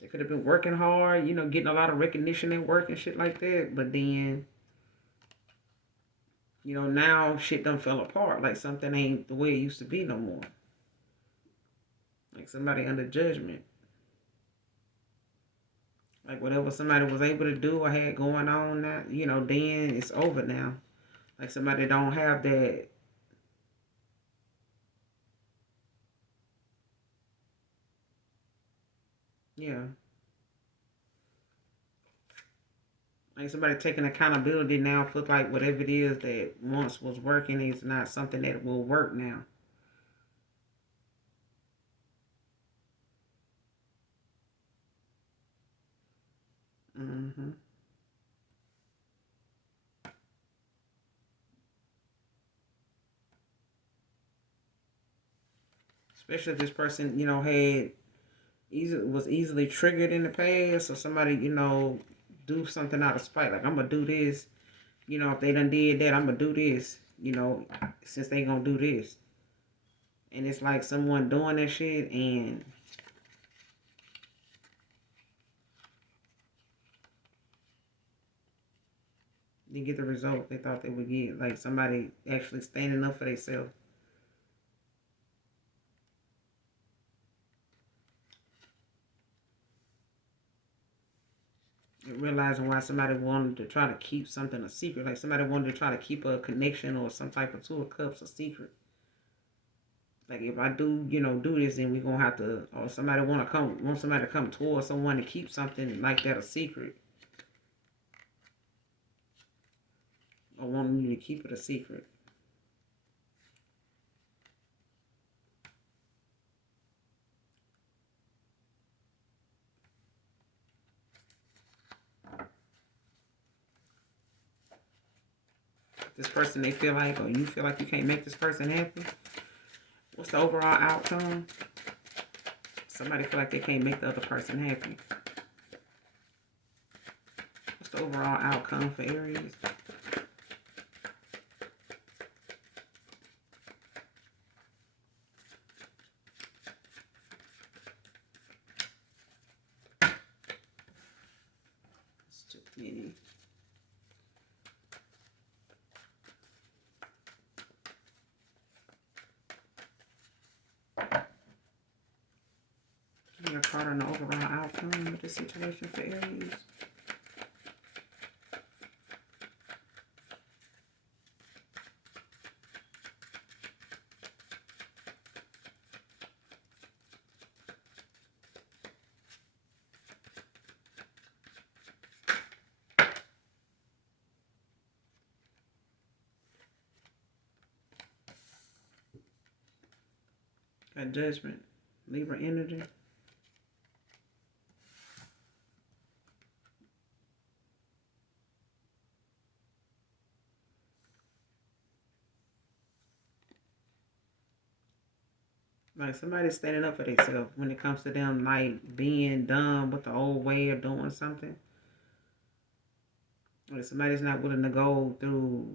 They could have been working hard, getting a lot of recognition at work and shit like that. But then, now shit done fell apart. Like something ain't the way it used to be no more. Like somebody under judgment. Like whatever somebody was able to do or had going on now, then it's over now. Like somebody don't have that. Yeah. Like somebody taking accountability now for like whatever it is that once was working is not something that will work now. hmm Especially if this person, had was easily triggered in the past, or somebody, do something out of spite. Like I'm gonna do this. If they done did that, I'm gonna do this. Since they gonna do this, and it's like someone doing that shit and didn't get the result they thought they would get. Like somebody actually standing up for themselves. And realizing why somebody wanted to try to keep something a secret. Like somebody wanted to try to keep a connection or some type of two of cups a secret. Like if I do, do this, then we gonna have to, or somebody want somebody to come towards someone to keep something like that a secret, or wanting you to keep it a secret. This person they feel like, or you feel like you can't make this person happy. What's the overall outcome? Somebody feel like they can't make the other person happy. What's the overall outcome for Aries? It's too many. Give me a card on the overall outcome of this situation for Aries. Got Judgment, Libra energy. Like somebody's standing up for themselves when it comes to them, like being done with the old way of doing something. Like somebody's not willing to go through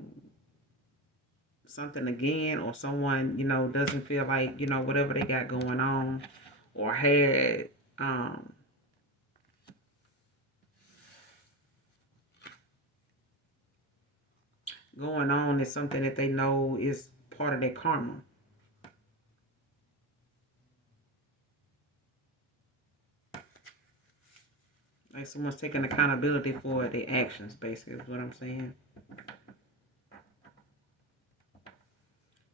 something again, or someone, doesn't feel like, whatever they got going on or had going on is something that they know is part of their karma. Like someone's taking accountability for their actions, basically, is what I'm saying.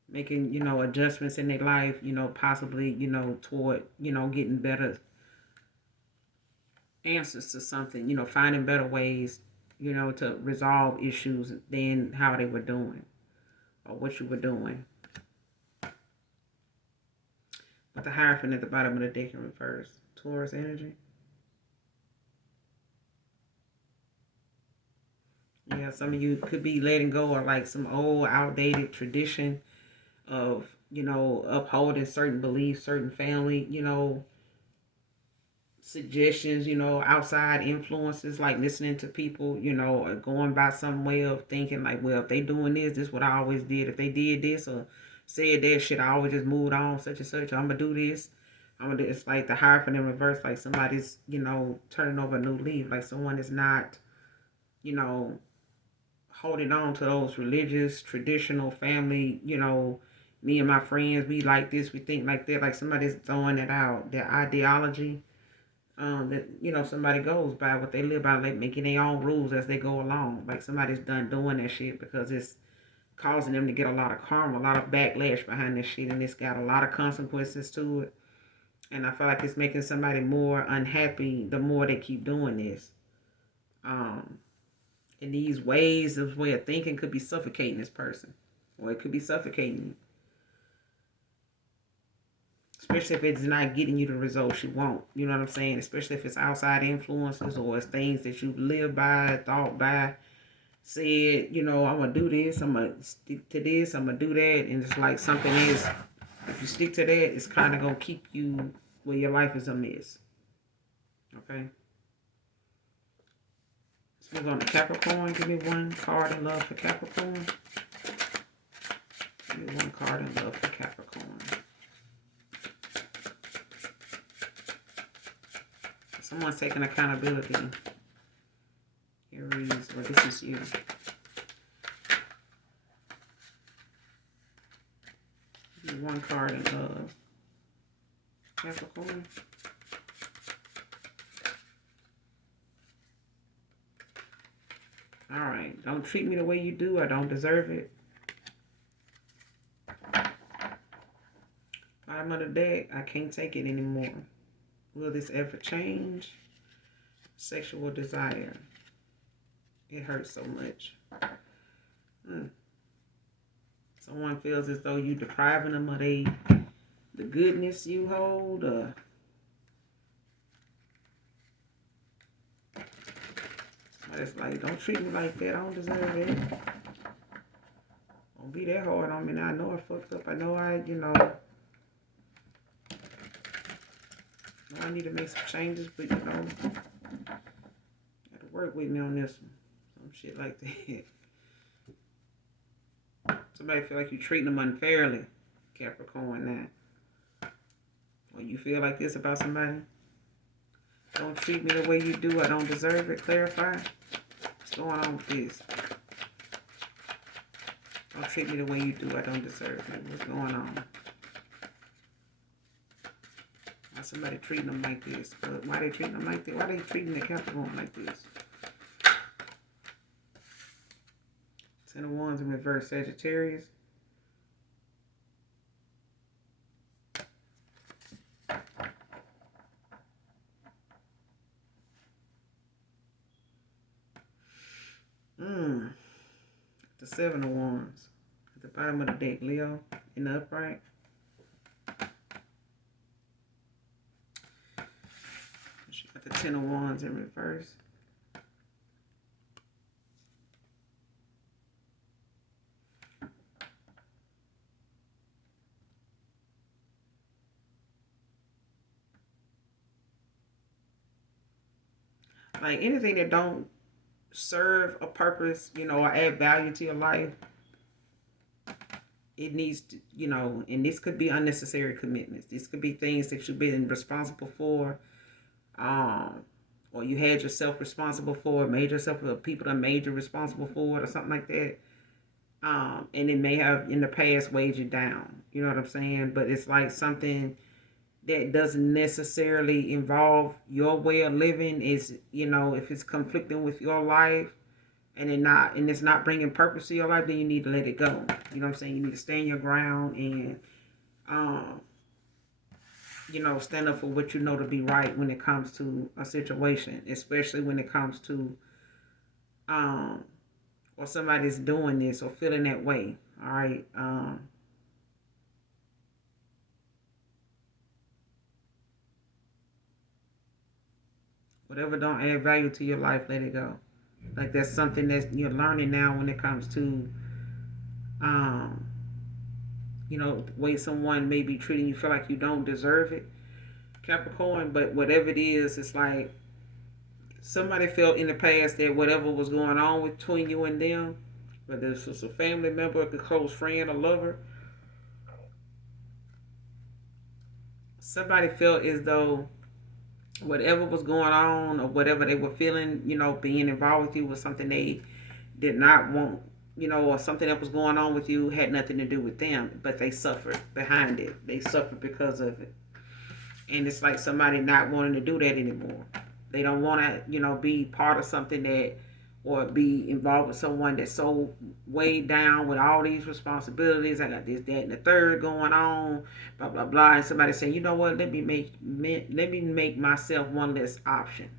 Making, adjustments in their life, possibly, toward, getting better answers to something, finding better ways, to resolve issues than how they were doing or what you were doing. But the Hierophant at the bottom of the deck in reverse. Taurus energy. Yeah, some of you could be letting go of like some old outdated tradition of, upholding certain beliefs, certain family, suggestions, outside influences, like listening to people, or going by some way of thinking like, well, if they doing this is what I always did. If they did this or said that shit, I always just moved on, such and such. I'm gonna do this. I'm gonna do it's like the Hierophant in reverse, like somebody's, turning over a new leaf, like someone is not, you know, holding on to those religious, traditional family, me and my friends, we like this, we think like that, like somebody's throwing it out, their ideology, that somebody goes by what they live by, like making their own rules as they go along. Like somebody's done doing that shit because it's causing them to get a lot of karma, a lot of backlash behind this shit, and it's got a lot of consequences to it. And I feel like it's making somebody more unhappy the more they keep doing this. Um, and these way of thinking could be suffocating this person, or it could be suffocating, especially if it's not getting you the results you want. You know what I'm saying? Especially if it's outside influences or it's things that you live by, thought by, said, I'm going to do this, I'm going to stick to this, I'm going to do that. And it's like something is, if you stick to that, it's kind of going to keep you where your life is a mess. Okay? Let's move on to Capricorn. Give me one card in love for Capricorn. Give me one card in love for Capricorn. Someone's taking accountability. Aries, well, this is you. Give me one card in love. Capricorn. Alright, don't treat me the way you do. I don't deserve it. Bottom of the deck, I can't take it anymore. Will this ever change? Sexual desire. It hurts so much. Someone feels as though you're depriving them of the goodness you hold. Somebody's like, don't treat me like that. I don't deserve it. Don't be that hard on me now. I know I fucked up. I know I need to make some changes, but you got to work with me on this one. Some shit like that. Somebody feel like you're treating them unfairly, Capricorn, now. Or you feel like this about somebody? Don't treat me the way you do. I don't deserve it. Clarify. What's going on with this? Don't treat me the way you do. I don't deserve it. What's going on? Why somebody treating them like this? Why they treating them like this? Why they treating the Capricorn like this? Ten of Wands in reverse, Sagittarius. The Seven of Wands. At the bottom of the deck, Leo, in the upright. She got the Ten of Wands in reverse. Like anything that don't serve a purpose, or add value to your life, it needs to, and this could be unnecessary commitments. This could be things that you've been responsible for, or you had yourself responsible for, made yourself, people that made you responsible for it, or something like that. And it may have in the past weighed you down. You know what I'm saying? But it's like something that doesn't necessarily involve your way of living is, if it's conflicting with your life and it's not bringing purpose to your life, then you need to let it go. You know what I'm saying? You need to stand your ground and um stand up for what you know to be right when it comes to a situation, especially when it comes to um or somebody's doing this or feeling that way. All right. Whatever don't add value to your life, let it go. Like that's something that you're learning now when it comes to um the way someone may be treating you, feel like you don't deserve it, Capricorn. But whatever it is, it's like somebody felt in the past that whatever was going on between you and them, whether this was a family member, a close friend, a lover, somebody felt as though whatever was going on or whatever they were feeling, being involved with you was something they did not want, or something that was going on with you had nothing to do with them, but they suffered behind it. They suffered because of it. And it's like somebody not wanting to do that anymore. They don't want to, be part of something that, or be involved with someone that's so weighed down with all these responsibilities. I got this, that, and the third going on, blah blah blah. And somebody saying, you know what? Let me make myself one less option.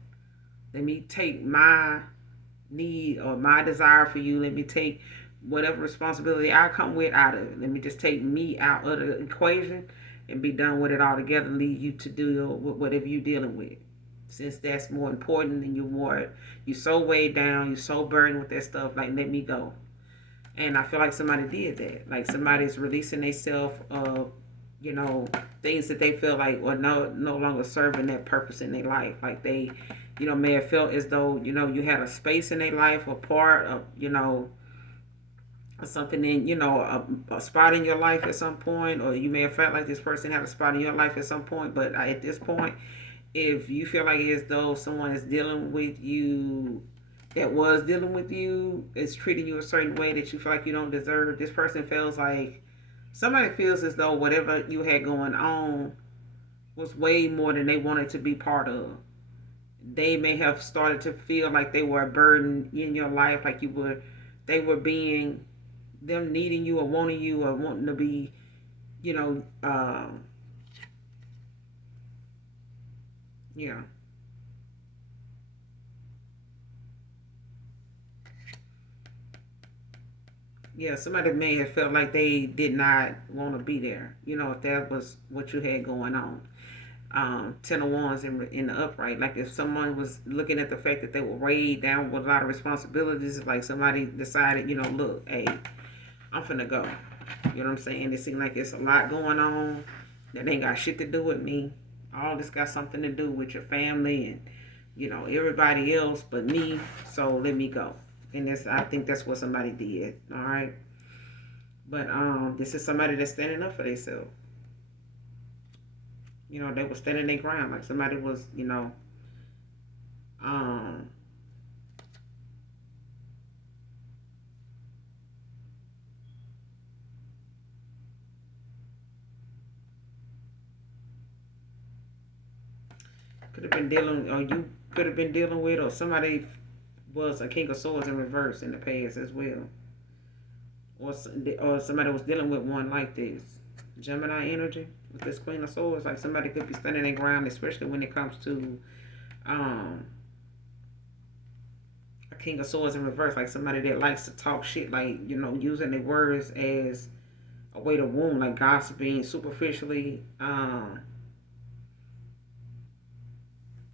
Let me take my need or my desire for you. Let me take whatever responsibility I come with out of it. Let me just take me out of the equation and be done with it altogether. Leave you to do whatever you're dealing with. Since that's more important and you're so weighed down, you're so burdened with that stuff, like let me go. And I feel like somebody did that. Like somebody's releasing themselves of, you know, things that they feel like were no longer serving that purpose in their life. Like they, may have felt as though, you had a space in their life, a part of, something in, a spot in your life at some point, or you may have felt like this person had a spot in your life at some point, but at this point, if you feel like as though someone is dealing with you that was dealing with you is treating you a certain way that you feel like you don't deserve, this person feels like somebody feels as though whatever you had going on was way more than they wanted to be part of. They may have started to feel like they were a burden in your life, like they were being, them needing you or wanting you or wanting to be, you know, uh, yeah. Yeah, somebody may have felt like they did not want to be there, if that was what you had going on. Ten of Wands in the upright. Like if someone was looking at the fact that they were weighed down with a lot of responsibilities, like somebody decided, look, hey, I'm finna go. You know what I'm saying? It seems like it's a lot going on that ain't got shit to do with me. All this got something to do with your family and, everybody else but me. So let me go. And I think that's what somebody did. All right. But this is somebody that's standing up for themselves. They were standing their ground. Like somebody was, um, could have been dealing, or you could have been dealing with, or somebody was a King of Swords in reverse in the past as well. Or somebody was dealing with one like this. Gemini energy with this Queen of Swords. Like somebody could be standing their ground, especially when it comes to um, a King of Swords in reverse. Like somebody that likes to talk shit, like, using their words as a way to wound, like gossiping superficially.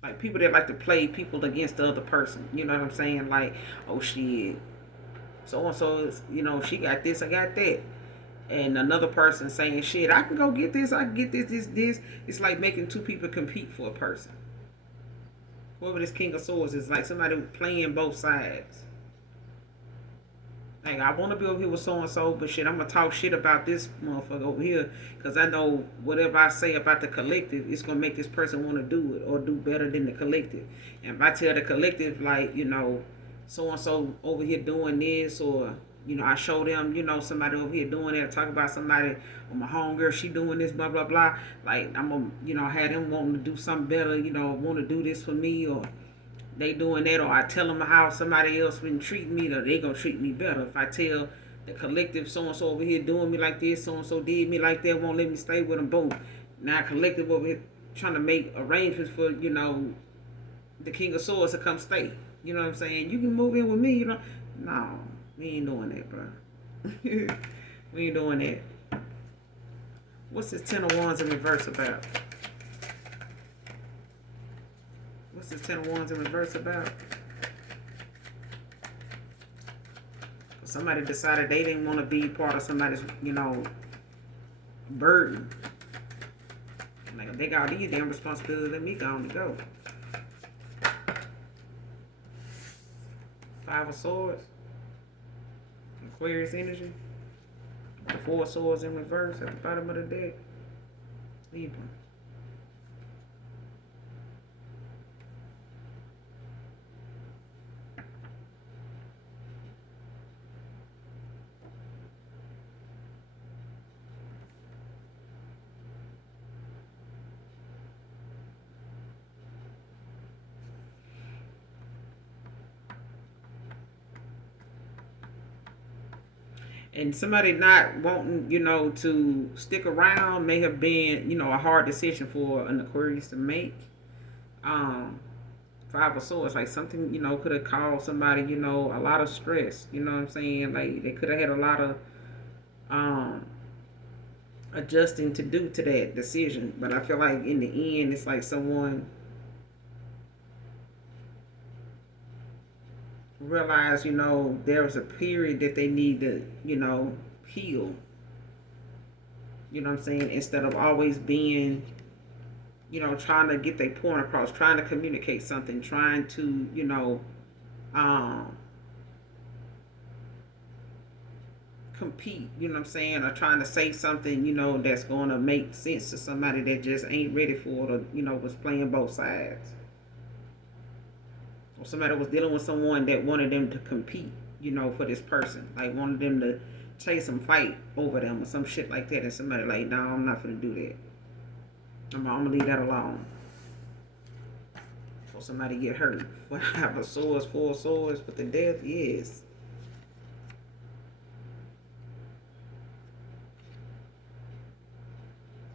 Like people that like to play people against the other person. You know what I'm saying? Like, oh shit, so and so is, she got this, I got that. And another person saying, shit, I can go get this, I can get this. It's like making two people compete for a person. Whoever this King of Swords is, like somebody playing both sides. Like, I want to be over here with so and so, but shit, I'm going to talk shit about this motherfucker over here because I know whatever I say about the collective, it's going to make this person want to do it or do better than the collective. And if I tell the collective, like, so and so over here doing this, or You know, I show them, you know, somebody over here doing it, talk about somebody, or my homegirl, she doing this, blah, blah, blah. Like, I'm going to, you know, have them wanting to do something better, you know, want to do this for me, or they doing that, or I tell them how somebody else been treating me, or they going to treat me better. If I tell the collective, so-and-so over here doing me like this, so-and-so did me like that, won't let me stay with them, boom. Now collective over here trying to make arrangements for, you know, the King of Swords to come stay. You know what I'm saying? You can move in with me, you know. No, we ain't doing that, bro. We ain't doing that. What's this Ten of Wands in reverse about? What's this Ten of Wands in reverse about? Somebody decided they didn't want to be part of somebody's, you know, burden. Like, if they got these damn responsibilities, let me go on to go. Five of Swords. Aquarius energy. The Four of Swords in reverse at the bottom of the deck. Libra. And somebody not wanting, you know, to stick around may have been, you know, a hard decision for an Aquarius to make. Um, Five of Swords, like something, you know, could have caused somebody, you know, a lot of stress. You know what I'm saying? Like they could have had a lot of um adjusting to do to that decision. But I feel like in the end, it's like someone realized, you know, there was a period that they need to, you know, heal. You know what I'm saying? Instead of always being, you know, trying to get their point across, trying to communicate something, trying to, you know, um, compete, you know what I'm saying, or trying to say something, you know, that's going to make sense to somebody that just ain't ready for it, or, you know, was playing both sides. Or somebody was dealing with someone that wanted them to compete, you know, for this person. Like wanted them to chase some fight over them or some shit like that. And somebody like, no, I'm not going to do that. I'm going to leave that alone. Or somebody get hurt. Five of Swords, Four of Swords, but the death, yes.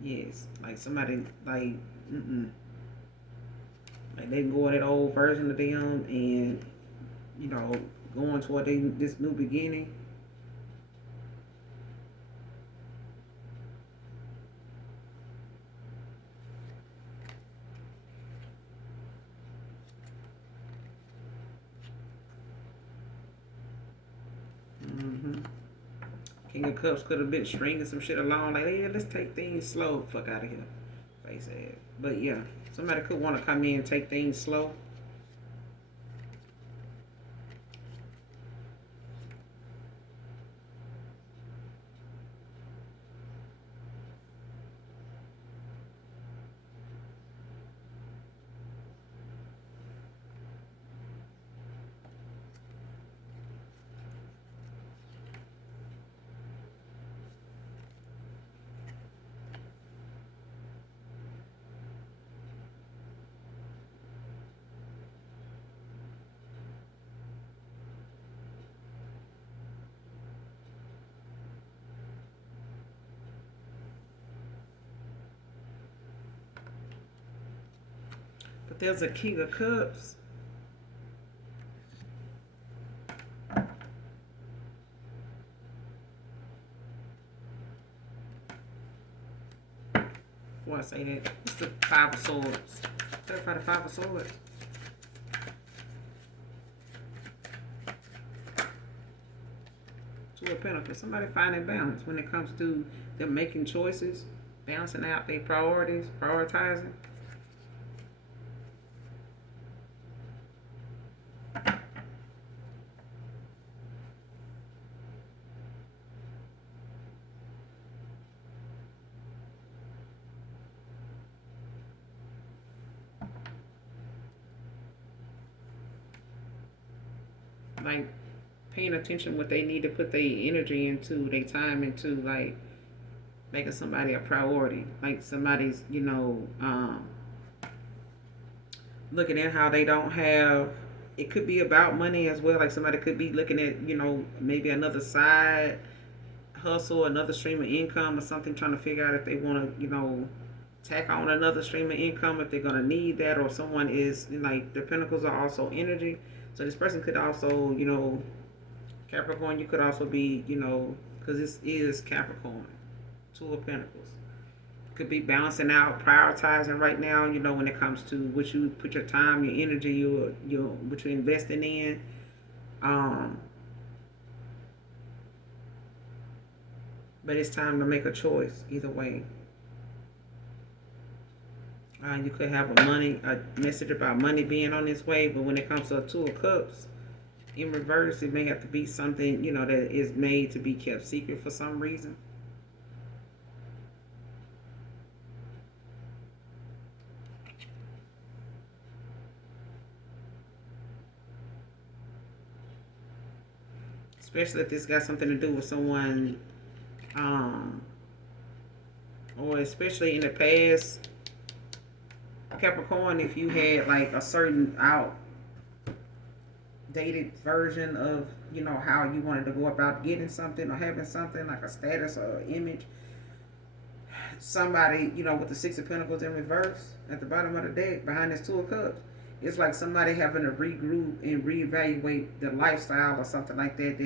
Yes. Like somebody, like, like they can go that old version of them and, you know, going toward this new beginning. King of Cups could have been stringing some shit along, like, hey, let's take things slow. Fuck out of here. Face ass. But yeah, somebody could want to come in and take things slow. But there's a King of Cups. Before I say that, it's the Five of Swords. Clarify the Five of Swords. Two of Pentacles. Somebody finding balance when it comes to them making choices, balancing out their priorities, prioritizing. Like paying attention what they need to put their energy into, their time into, like making somebody a priority, like somebody's, looking at how they don't have. It could be about money as well. Like somebody could be looking at, maybe another side hustle, another stream of income or something, trying to figure out if they want to, tack on another stream of income, if they're going to need that, or someone is like, the pentacles are also energy. So this person could also, Capricorn, you could also be, because this is Capricorn, Two of Pentacles. Could be balancing out, prioritizing right now, when it comes to what you put your time, your energy, your what you're investing in. But it's time to make a choice either way. You could have a message about money being on its way, but when it comes to a Two of Cups in reverse, it may have to be something, that is made to be kept secret for some reason. Especially if this got something to do with someone, or especially in the past, Capricorn, if you had like a certain outdated version of, how you wanted to go about getting something or having something, like a status or image, somebody, with the Six of Pentacles in reverse at the bottom of the deck behind this Two of Cups, it's like somebody having to regroup and reevaluate the lifestyle or something like that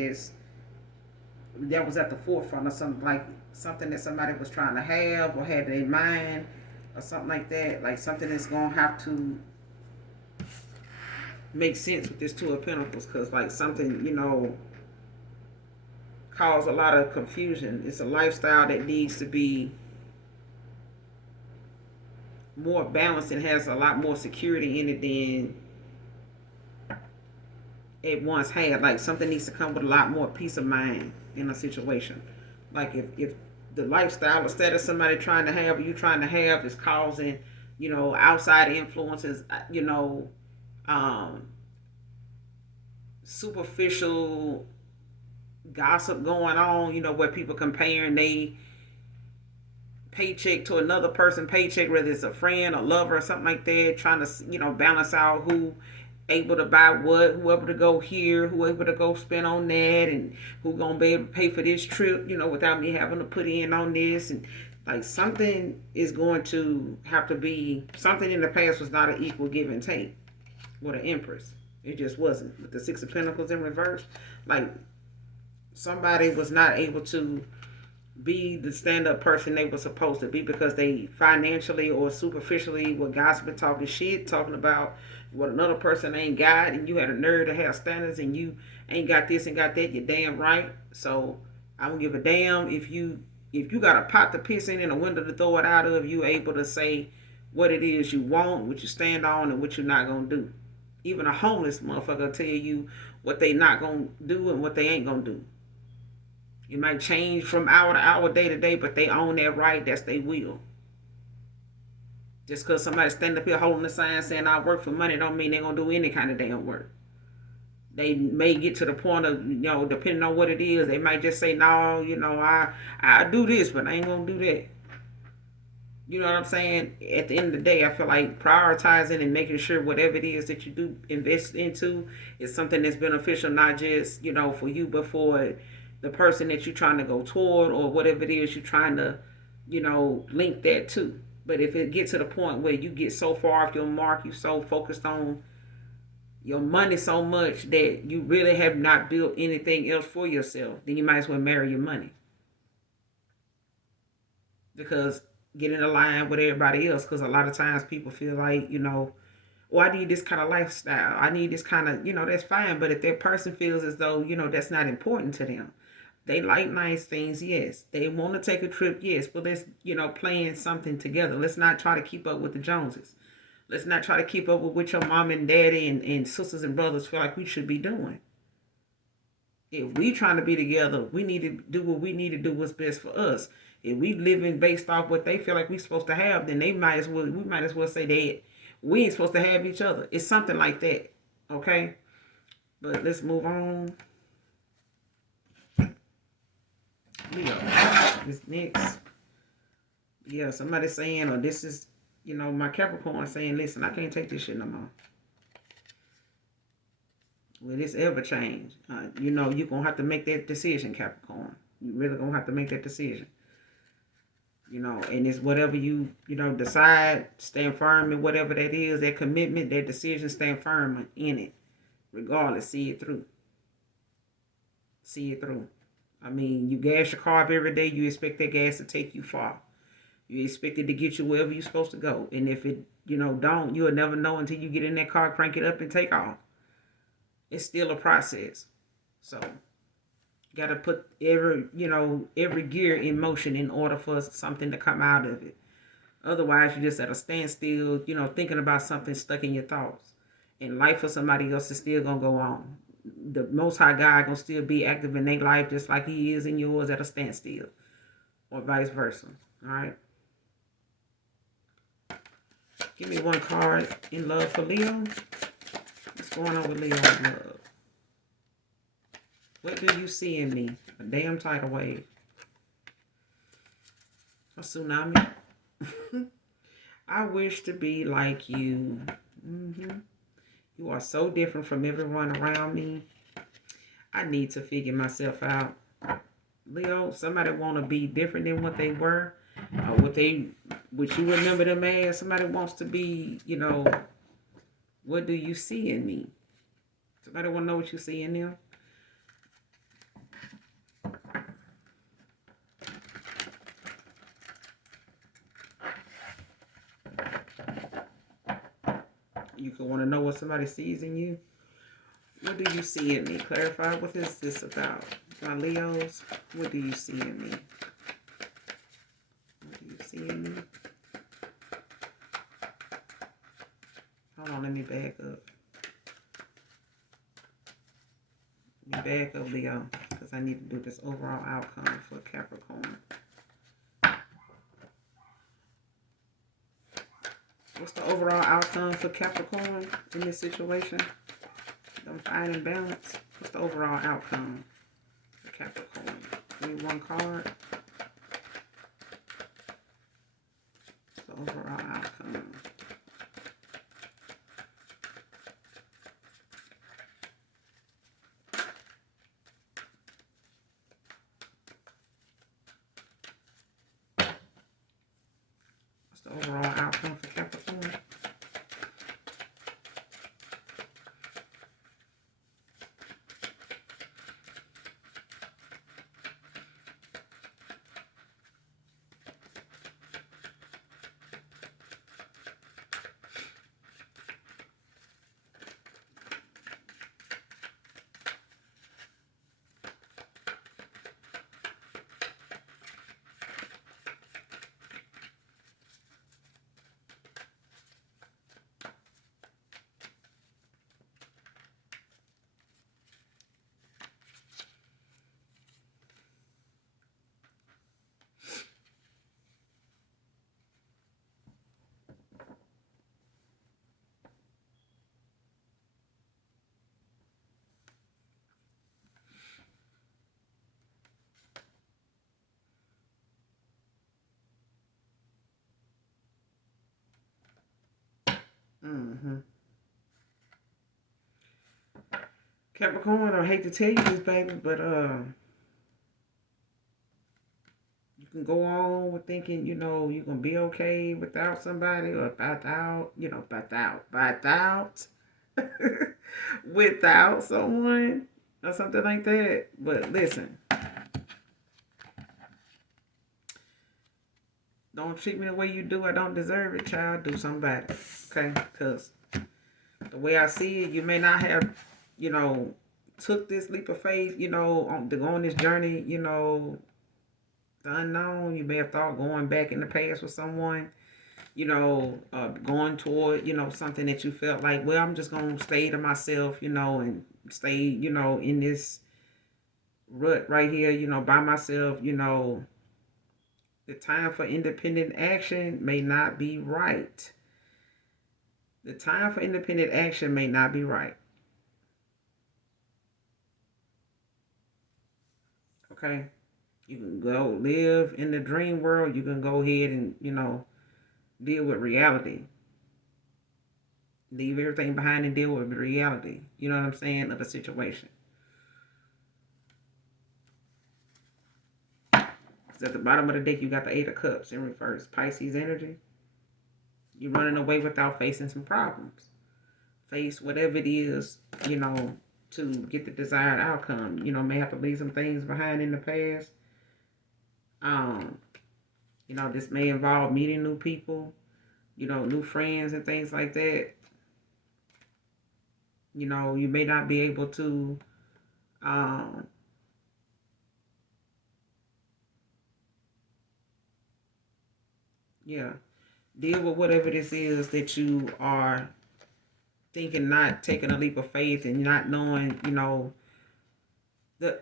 that was at the forefront of something that somebody was trying to have or had in mind or something like that. Like something that's gonna have to make sense with this Two of Pentacles, because like something, caused a lot of confusion. It's a lifestyle that needs to be more balanced and has a lot more security in it than it once had. Like something needs to come with a lot more peace of mind in a situation. Like if the lifestyle or status somebody trying to have or you trying to have is causing, outside influences, superficial gossip going on, where people comparing they paycheck to another person paycheck, whether it's a friend, a lover, or something like that, trying to, balance out who able to buy what, who able to go here, who able to go spend on that, and who gonna be able to pay for this trip, without me having to put in on this. And like something is going to have to be, something in the past was not an equal give and take with an Empress. It just wasn't. With the Six of Pentacles in reverse, like somebody was not able to be the stand-up person they were supposed to be because they financially or superficially were gossiping, talking shit, talking about what another person ain't got, and you had a nerve to have standards and you ain't got this and got that. You're damn right. So I don't give a damn if you got a pot to piss in and a window to throw it out of. You able to say what it is you want, what you stand on, and what you're not gonna do. Even a homeless motherfucker will tell you what they not gonna do and what they ain't gonna do. It might change from hour to hour, day to day, but they own that right. That's their will. Just because somebody stand up here holding a sign saying I work for money don't mean they're going to do any kind of damn work. They may get to the point of, depending on what it is, they might just say, no, I do this, but I ain't going to do that. You know what I'm saying? At the end of the day, I feel like prioritizing and making sure whatever it is that you do invest into is something that's beneficial, not just, for you, but for the person that you're trying to go toward, or whatever it is you're trying to, link that to. But if it gets to the point where you get so far off your mark, you so focused on your money so much that you really have not built anything else for yourself, then you might as well marry your money. Because get in line with everybody else. Because a lot of times people feel like, well, I need this kind of lifestyle. I need this kind of, that's fine. But if that person feels as though, that's not important to them. They like nice things, yes. They want to take a trip, yes. But let's, plan something together. Let's not try to keep up with the Joneses. Let's not try to keep up with what your mom and daddy and sisters and brothers feel like we should be doing. If we trying to be together, we need to do what we need to do what's best for us. If we living based off what they feel like we supposed to have, then we might as well say that we ain't supposed to have each other. It's something like that. Okay? But let's move on. Leo. This next. Yeah, somebody saying, or this is, my Capricorn saying, listen, I can't take this shit no more. Will this ever change? You're going to have to make that decision, Capricorn. You really going to have to make that decision. And it's whatever you decide, stand firm in whatever that is, that commitment, that decision, stand firm in it. Regardless, see it through. See it through. I mean, you gas your car up every day, you expect that gas to take you far. You expect it to get you wherever you're supposed to go. And if it, don't, you'll never know until you get in that car, crank it up, and take off. It's still a process. So, you got to put every gear in motion in order for something to come out of it. Otherwise, you're just at a standstill, thinking about something stuck in your thoughts. And life for somebody else is still going to go on. The Most High God going to still be active in their life just like he is in yours at a standstill. Or vice versa. All right? Give me one card in love for Leo. What's going on with Leo in love? What do you see in me? A damn tidal wave. A tsunami. I wish to be like you. You are so different from everyone around me. I need to figure myself out. Leo, somebody want to be different than what they were. Or what you remember them as. Somebody wants to be, what do you see in me? Somebody want to know what you see in them. You could want to know what somebody sees in you. What do you see in me? Clarify, what is this about? My Leos, what do you see in me? What do you see in me? Hold on, let me back up. Let me back up, Leo, because I need to do this overall outcome for Capricorn. What's the overall outcome for Capricorn in this situation? I'm fine and balanced. What's the overall outcome for Capricorn? Give me one card. What's the overall outcome? What's the overall outcome for Capricorn? Capricorn, I hate to tell you this, baby, but you can go on with thinking, you're going to be okay without somebody, or without someone, or something like that. But listen, don't treat me the way you do. I don't deserve it, child. Do something better, okay? Because the way I see it, you may not have, took this leap of faith, to go on this journey, the unknown. You may have thought going back in the past with someone, going toward, something that you felt like, well, I'm just going to stay to myself, and stay, in this rut right here, by myself, the time for independent action may not be right. The time for independent action may not be right. Okay? You can go live in the dream world. You can go ahead and, deal with reality. Leave everything behind and deal with reality. You know what I'm saying? Of the situation. Because at the bottom of the deck, you got the Eight of Cups in reverse. Pisces energy. You're running away without facing some problems. Face whatever it is, to get the desired outcome. May have to leave some things behind in the past. This may involve meeting new people, new friends and things like that. You may not be able to deal with whatever this is that you are thinking, not taking a leap of faith and not knowing, the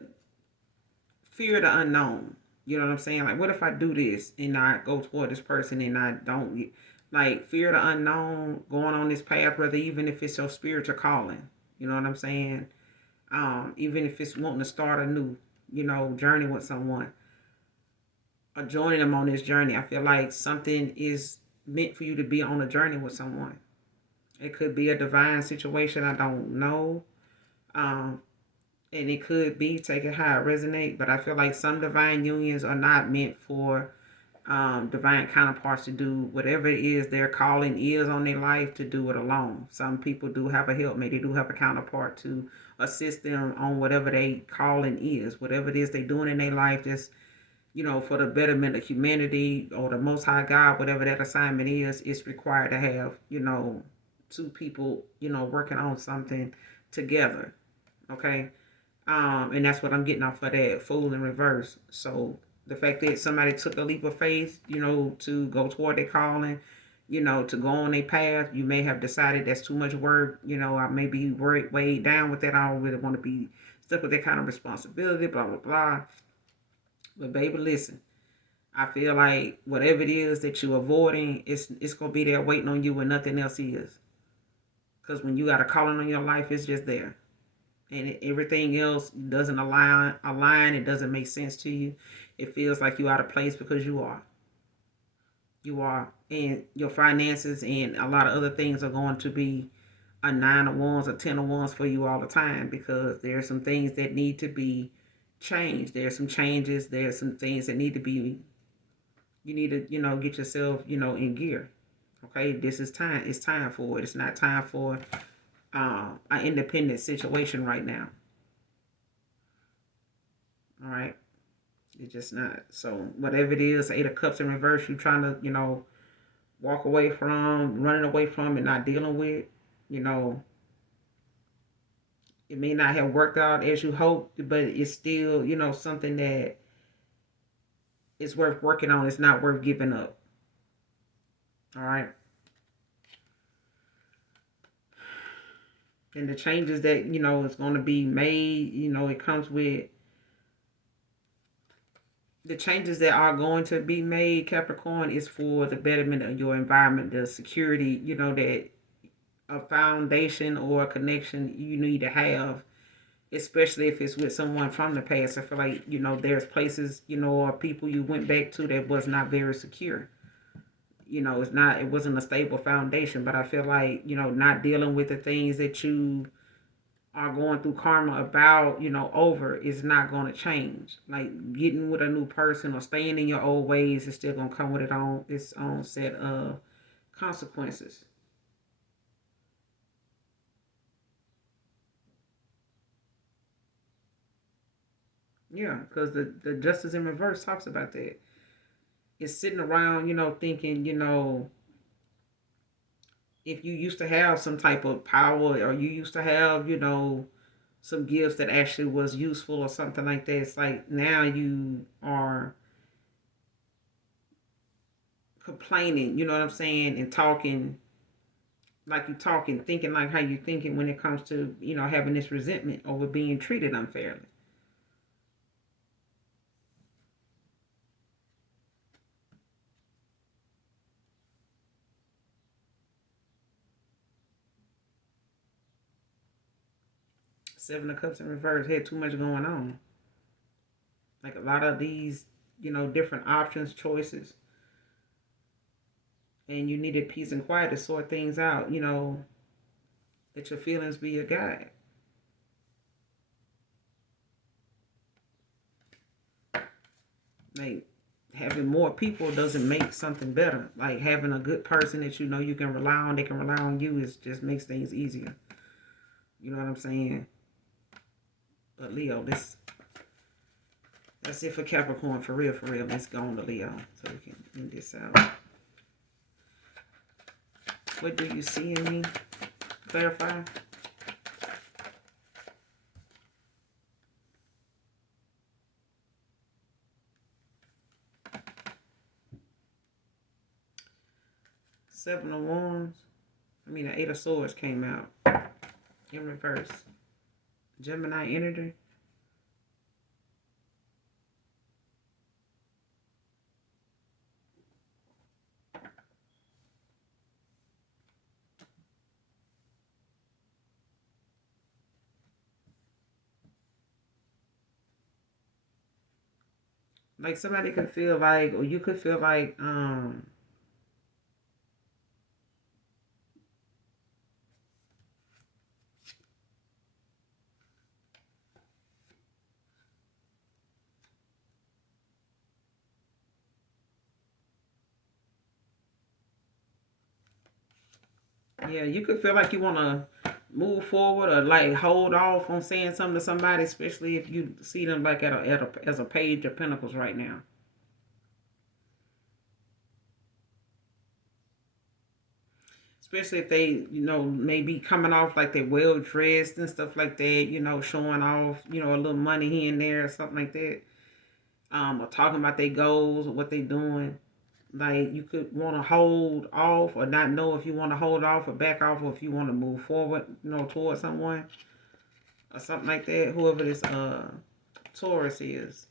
fear of the unknown. You know what I'm saying? Like, what if I do this and I go toward this person and I don't, like, fear of the unknown, going on this path, whether even if it's your spiritual calling. You know what I'm saying? Even if it's wanting to start a new, journey with someone or joining them on this journey. I feel like something is meant for you to be on a journey with someone. It could be a divine situation, I don't know. And it could be, take it how it resonate, but I feel like some divine unions are not meant for divine counterparts to do whatever it is their calling is on their life, to do it alone. Some people do have a helpmate, they do have a counterpart to assist them on whatever they calling is, whatever it is they doing in their life, just for the betterment of humanity or the Most High God, whatever that assignment is. It's required to have two people working on something together. Okay. And that's what I'm getting off of that Fool in reverse. So the fact that somebody took a leap of faith, to go toward their calling, to go on a path, you may have decided that's too much work. I may be weighed down with that. I don't really want to be stuck with that kind of responsibility, blah, blah, blah. But baby, listen, I feel like whatever it is that you're avoiding, it's going to be there waiting on you when nothing else is. Because when you got a calling on your life, it's just there. And everything else doesn't align, it doesn't make sense to you. It feels like you're out of place, because you are. And your finances and a lot of other things are going to be a 9 of Wands or 10 of Wands for you all the time, because there are some things that need to be changed. There are some changes. There are some things that need to be, you need to, get yourself, in gear. Okay, this is time. It's time for it. It's not time for an independent situation right now. All right, it's just not. So whatever it is, Eight of Cups in reverse, you trying to walk away from, running away from, and not dealing with. It may not have worked out as you hoped, but it's still something that is worth working on. It's not worth giving up. All right. And the changes that is going to be made, it comes with the changes that are going to be made, Capricorn, is for the betterment of your environment, the security, that a foundation or a connection you need to have, especially if it's with someone from the past. I feel like, there's places, or people you went back to that was not very secure. It wasn't a stable foundation, but I feel like, not dealing with the things that you are going through karma about, over, is not going to change. Like, getting with a new person or staying in your old ways is still going to come with its own set of consequences. Yeah, because the Justice in reverse talks about that. It's sitting around, thinking, if you used to have some type of power, or you used to have, some gifts that actually was useful or something like that, it's like now you are complaining, you know what I'm saying, and talking like you talking, thinking like how you thinking when it comes to, having this resentment over being treated unfairly. Seven of Cups in reverse had too much going on. Like a lot of these, different options, choices, and you needed peace and quiet to sort things out, let your feelings be your guide. Like having more people doesn't make something better. Like having a good person that you can rely on, they can rely on you, is just makes things easier. You know what I'm saying? But Leo, that's it for Capricorn, for real, for real. Let's go on to Leo so we can end this out. What do you see in me? Clarify. Seven of Wands. The Eight of Swords came out in reverse. Gemini energy. Like somebody could feel like, or you could feel like, yeah, you could feel like you want to move forward or like hold off on saying something to somebody, especially if you see them like as a page of pentacles right now. Especially if they, may be coming off like they're well dressed and stuff like that, showing off, a little money here and there or something like that. Or talking about their goals or what they're doing. Like you could want to hold off or not know if you want to hold off or back off, or if you want to move forward, towards someone or something like that. Whoever this Taurus is.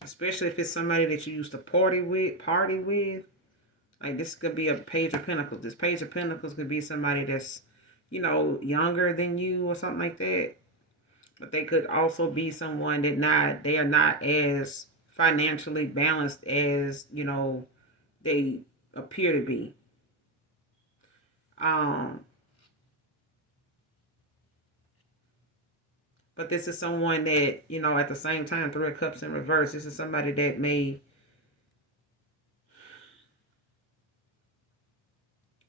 Especially if it's somebody that you used to party with. Like this could be a Page of Pentacles. This Page of Pentacles could be somebody that's, younger than you or something like that. But they could also be someone that they are not as financially balanced as, they appear to be. Um, but this is someone that, at the same time, Three of Cups in reverse, this is somebody that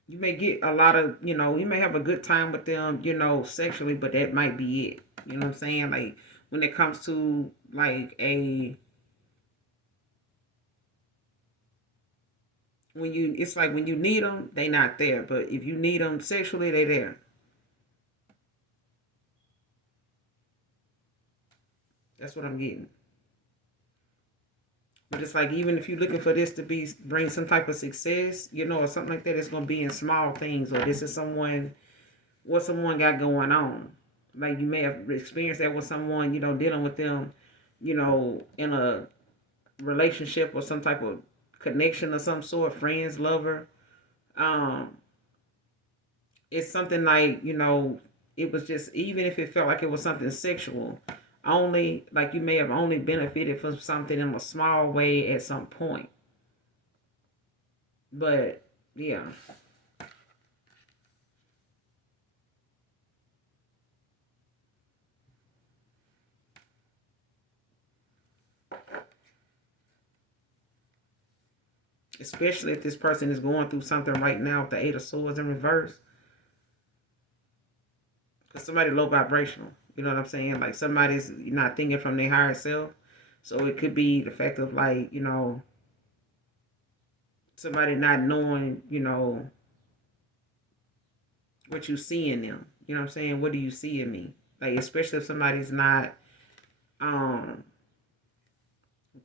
you may get a lot of, you may have a good time with them, sexually, but that might be it. You know what I'm saying? Like when it comes to like it's like when you need them, they not there. But if you need them sexually, they there. That's what I'm getting. But it's like even if you're looking for this to bring some type of success, or something like that, it's gonna be in small things. Or this is what someone got going on. Like you may have experienced that with someone, dealing with them, in a relationship or some type of connection of some sort, friends, lover. Um, it's something like, it was just, even if it felt like it was something sexual, only like you may have only benefited from something in a small way at some point. But yeah. Especially if this person is going through something right now with the Eight of Swords in reverse. Because somebody low vibrational. You know what I'm saying? Like somebody's not thinking from their higher self. So it could be the fact of like, somebody not knowing, what you see in them. You know what I'm saying? What do you see in me? Like especially if somebody's not um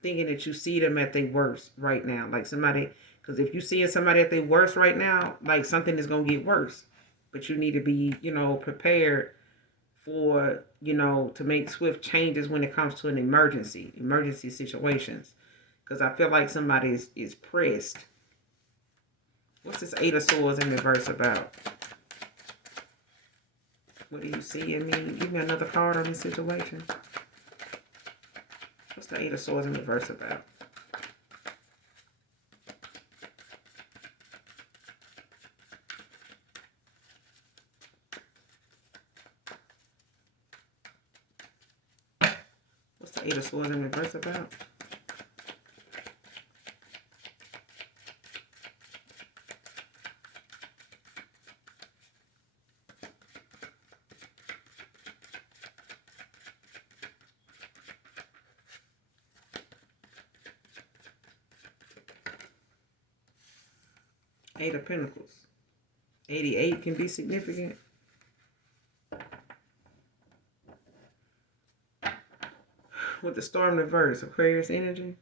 thinking that you see them at their worst right now. Like somebody, because if you see somebody at their worst right now, like something is gonna get worse. But you need to be, prepared for, to make swift changes when it comes to emergency situations. Because I feel like somebody is pressed. What's this Eight of Swords in reverse about? What do you see in me? Give me another card on this situation. What's the Eight of Swords in reverse about? What's the Eight of Swords in reverse about? Eight of Pentacles. 88 can be significant. With the Storm reverse, Aquarius energy.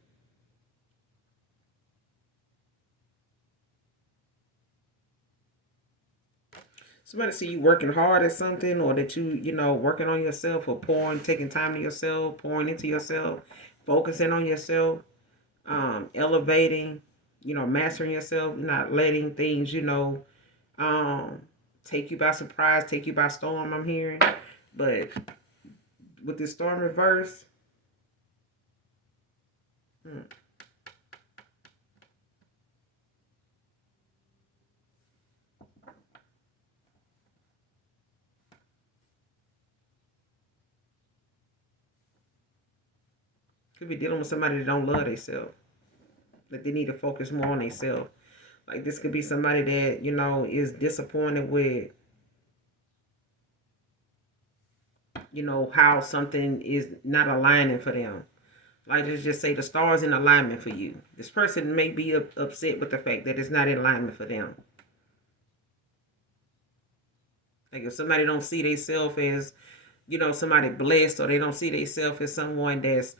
Somebody see you working hard at something, or that you know, working on yourself, or taking time to yourself, pouring into yourself, focusing on yourself, elevating, you know, mastering yourself, not letting things, you know, take you by surprise, take you by storm, I'm hearing. But with this Storm reverse, could be dealing with somebody that don't love themselves. Like they need to focus more on themselves. Like this could be somebody that, you know, is disappointed with, you know, how something is not aligning for them. Like let's just say the stars in alignment for you. This person may be upset with the fact that it's not in alignment for them. Like if somebody don't see themselves as, you know, somebody blessed, or they don't see themselves as someone that's,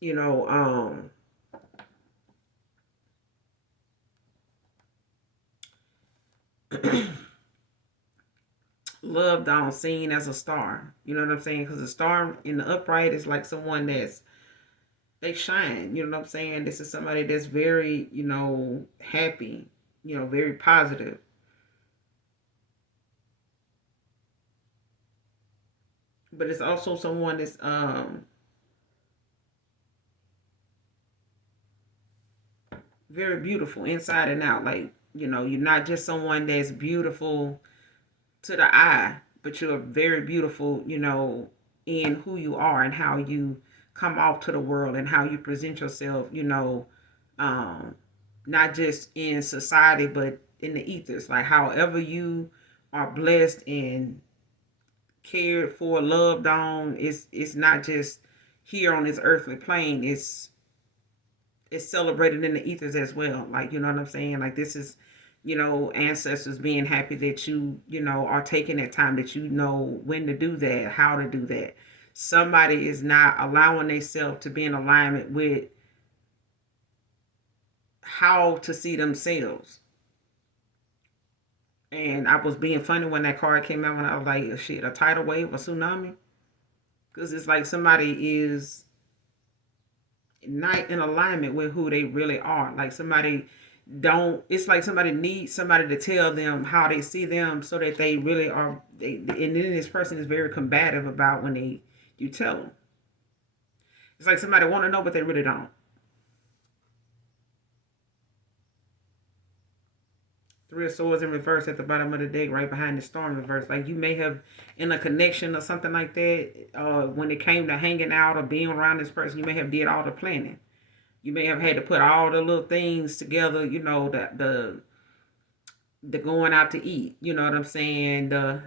you know, loved on, seen as a star. You know what I'm saying? Because a star in the upright is like someone that's, they shine. You know what I'm saying? This is somebody that's very, you know, happy, you know, very positive. But it's also someone that's very beautiful inside and out. Like, you know, you're not just someone that's beautiful to the eye, but you're very beautiful, you know, in who you are and how you come off to the world and how you present yourself, you know, um, not just in society, but in the ethers. Like, however you are blessed and cared for, loved on, it's not just here on this earthly plane. It's celebrated in the ethers as well. Like, you know what I'm saying? Like this is, you know, ancestors being happy that you know, are taking that time, that you know when to do that, how to do that. Somebody is not allowing themselves to be in alignment with how to see themselves. And I was being funny when that card came out, when I was like, shit, a tidal wave, a tsunami. Because it's like somebody is not in alignment with who they really are. Like somebody don't, it's like somebody needs somebody to tell them how they see them, so that they really are and then this person is very combative about when you tell them. It's like somebody want to know, but they really don't. Three of Swords in reverse at the bottom of the deck, right behind the Storm reverse. Like you may have in a connection or something like that. When it came to hanging out or being around this person, you may have did all the planning. You may have had to put all the little things together. You know, the going out to eat. You know what I'm saying? The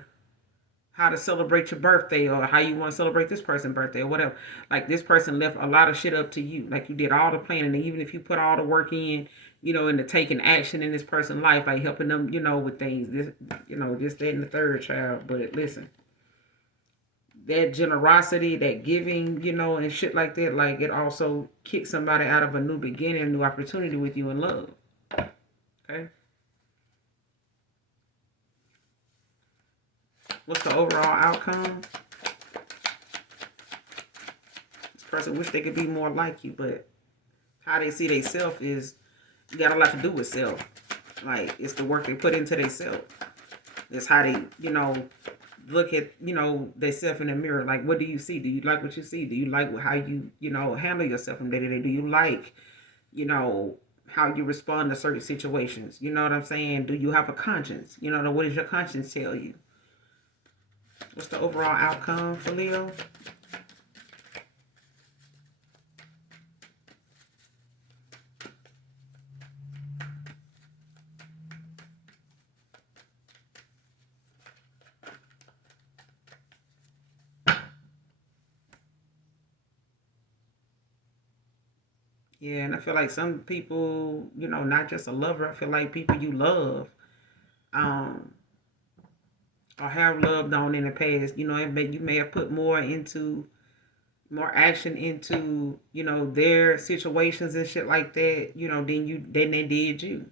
how to celebrate your birthday, or how you want to celebrate this person's birthday, or whatever. Like this person left a lot of shit up to you. Like you did all the planning, and even if you put all the work in, you know, into taking action in this person's life, like helping them, you know, with things. This, you know, this, that, and the third, child. But listen, that generosity, that giving, you know, and shit like that, like it also kicks somebody out of a new beginning, a new opportunity with you in love. Okay. What's the overall outcome? This person wish they could be more like you, but how they see themselves is got a lot to do with self. Like it's the work they put into themselves. It's how they, look at, themselves in the mirror. Like, what do you see? Do you like what you see? Do you like how you, handle yourself from day to day? Do you like, you know, how you respond to certain situations? You know what I'm saying? Do you have a conscience? What does your conscience tell you? What's the overall outcome for Leo? Yeah, and I feel like some people, not just a lover, I feel like people you love, um, or have loved on in the past, you may have put more action into, their situations and shit like that, than they did you.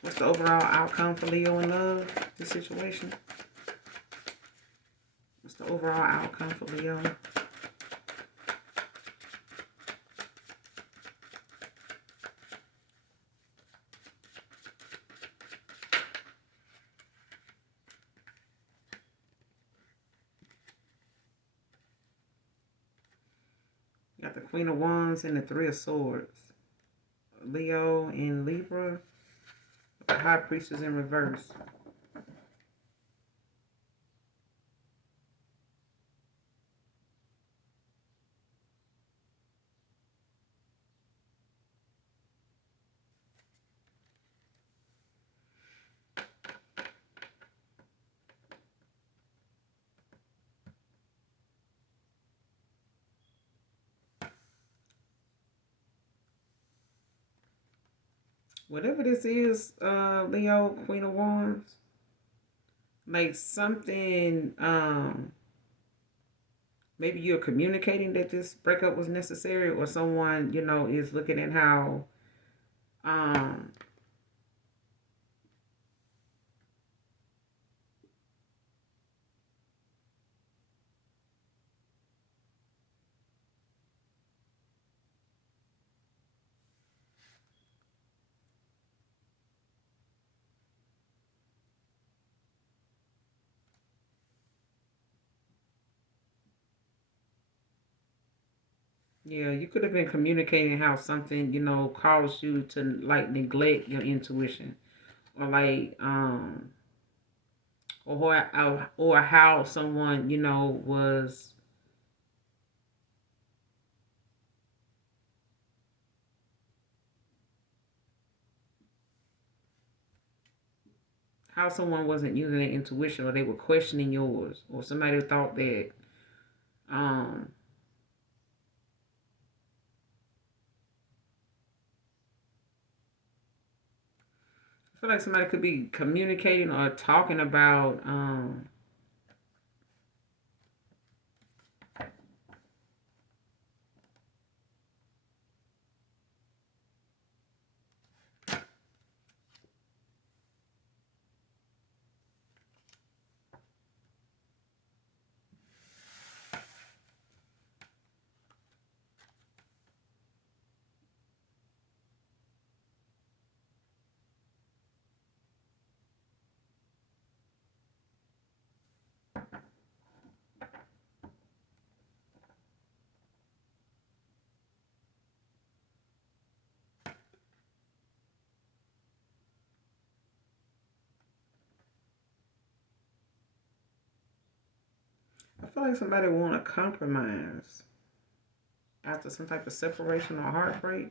What's the overall outcome for Leo in love, this situation? What's the overall outcome for Leo? Got the Queen of Wands and the Three of Swords. Leo in Libra. The High Priestess in reverse. Whatever this is, Leo, Queen of Wands, like something, maybe you're communicating that this breakup was necessary, or someone, is looking at um, yeah, you could have been communicating how something, caused you to like neglect your intuition, or like, or how someone, was how someone wasn't using their intuition, or they were questioning yours, or somebody thought that, um, I feel like somebody could be communicating or talking about, I feel like somebody want to compromise after some type of separation or heartbreak.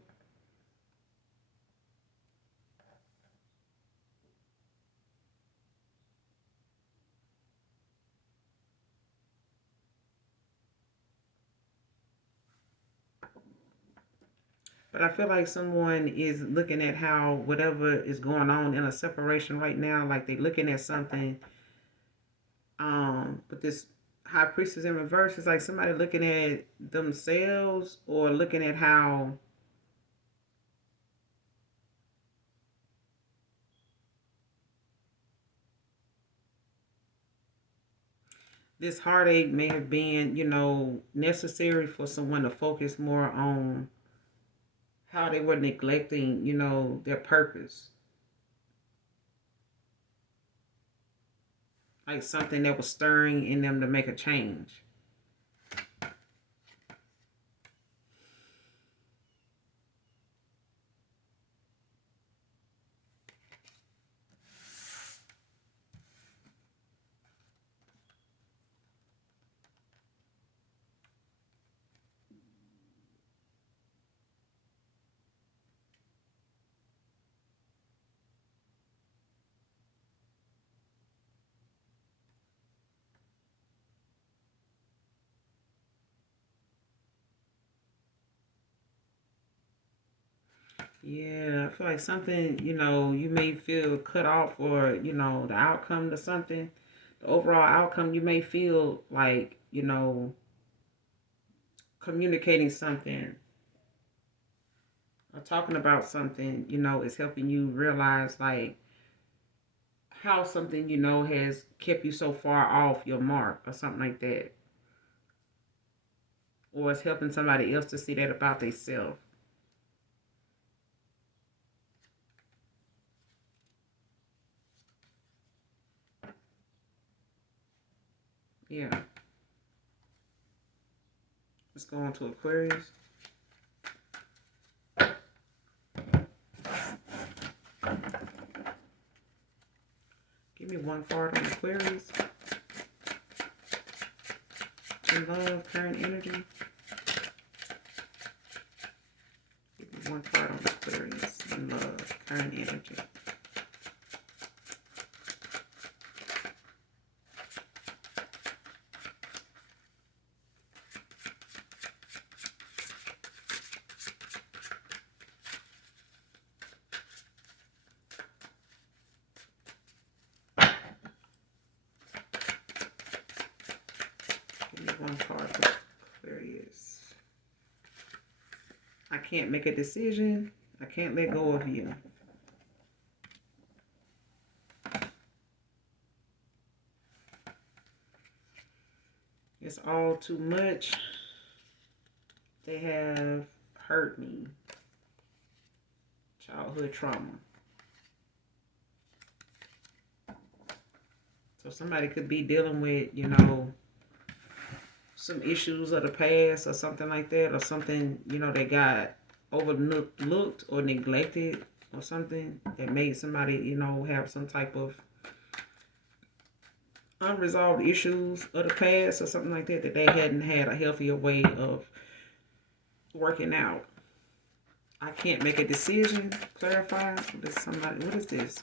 But I feel like someone is looking at how whatever is going on in a separation right now, like they looking at something, but this high priestess in reverse is like somebody looking at themselves, or looking at how this heartache may have been, necessary for someone to focus more on how they were neglecting, their purpose. Like something that was stirring in them to make a change. Yeah, I feel like something, you may feel cut off or, the outcome to something. The overall outcome, you may feel like, communicating something or talking about something, is helping you realize like how something, has kept you so far off your mark or something like that. Or it's helping somebody else to see that about themselves. Yeah. Let's go on to Aquarius. Give me one card on Aquarius. In love, current energy. Give me one card on Aquarius. In love, current energy. Give me one card for Aquarius. I can't make a decision. I can't let go of you. It's all too much. They have hurt me. Childhood trauma. So somebody could be dealing with, some issues of the past or something like that, or something, they got overlooked or neglected or something that made somebody, have some type of unresolved issues of the past or something like that, that they hadn't had a healthier way of working out. I can't make a decision. Clarify. What is this?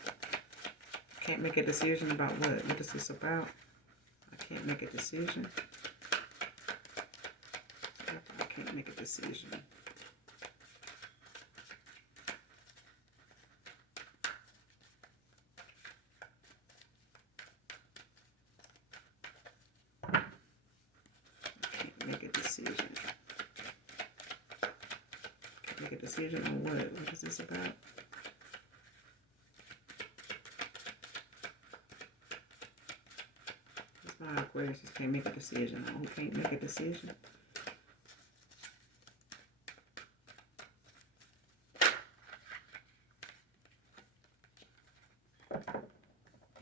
Can't make a decision about what? What is this about? I can't make a decision. I can't make a decision. Make a decision. Make a decision on what? What is this about? It's not Aquarius. Just can't make a decision. Who can't make a decision?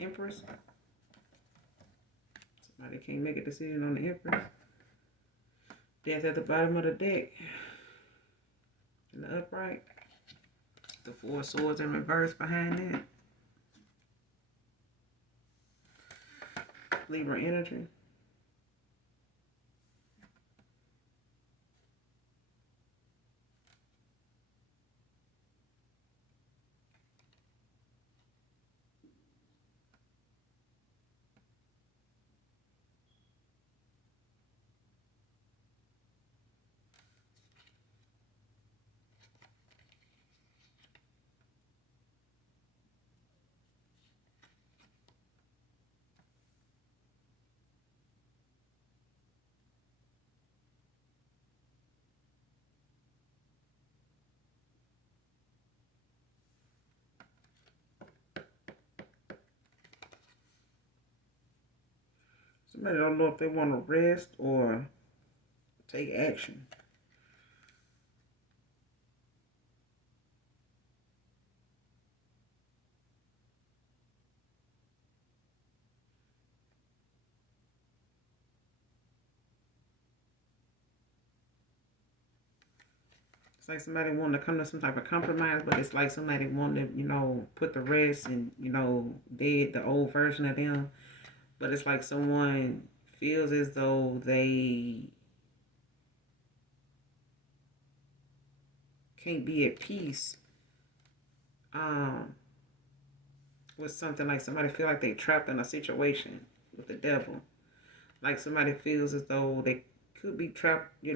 Empress. Somebody can't make a decision on the Empress. Death at the bottom of the deck. In the upright. The Four Swords in reverse behind that. Libra energy. Somebody don't know if they want to rest or take action. It's like somebody wanting to come to some type of compromise, but it's like somebody wanting to, put the rest and, dead the old version of them. But it's like someone feels as though they can't be at peace um, with something. Like somebody feel like they trapped in a situation with the devil. Like somebody feels as though they could be trapped, yeah,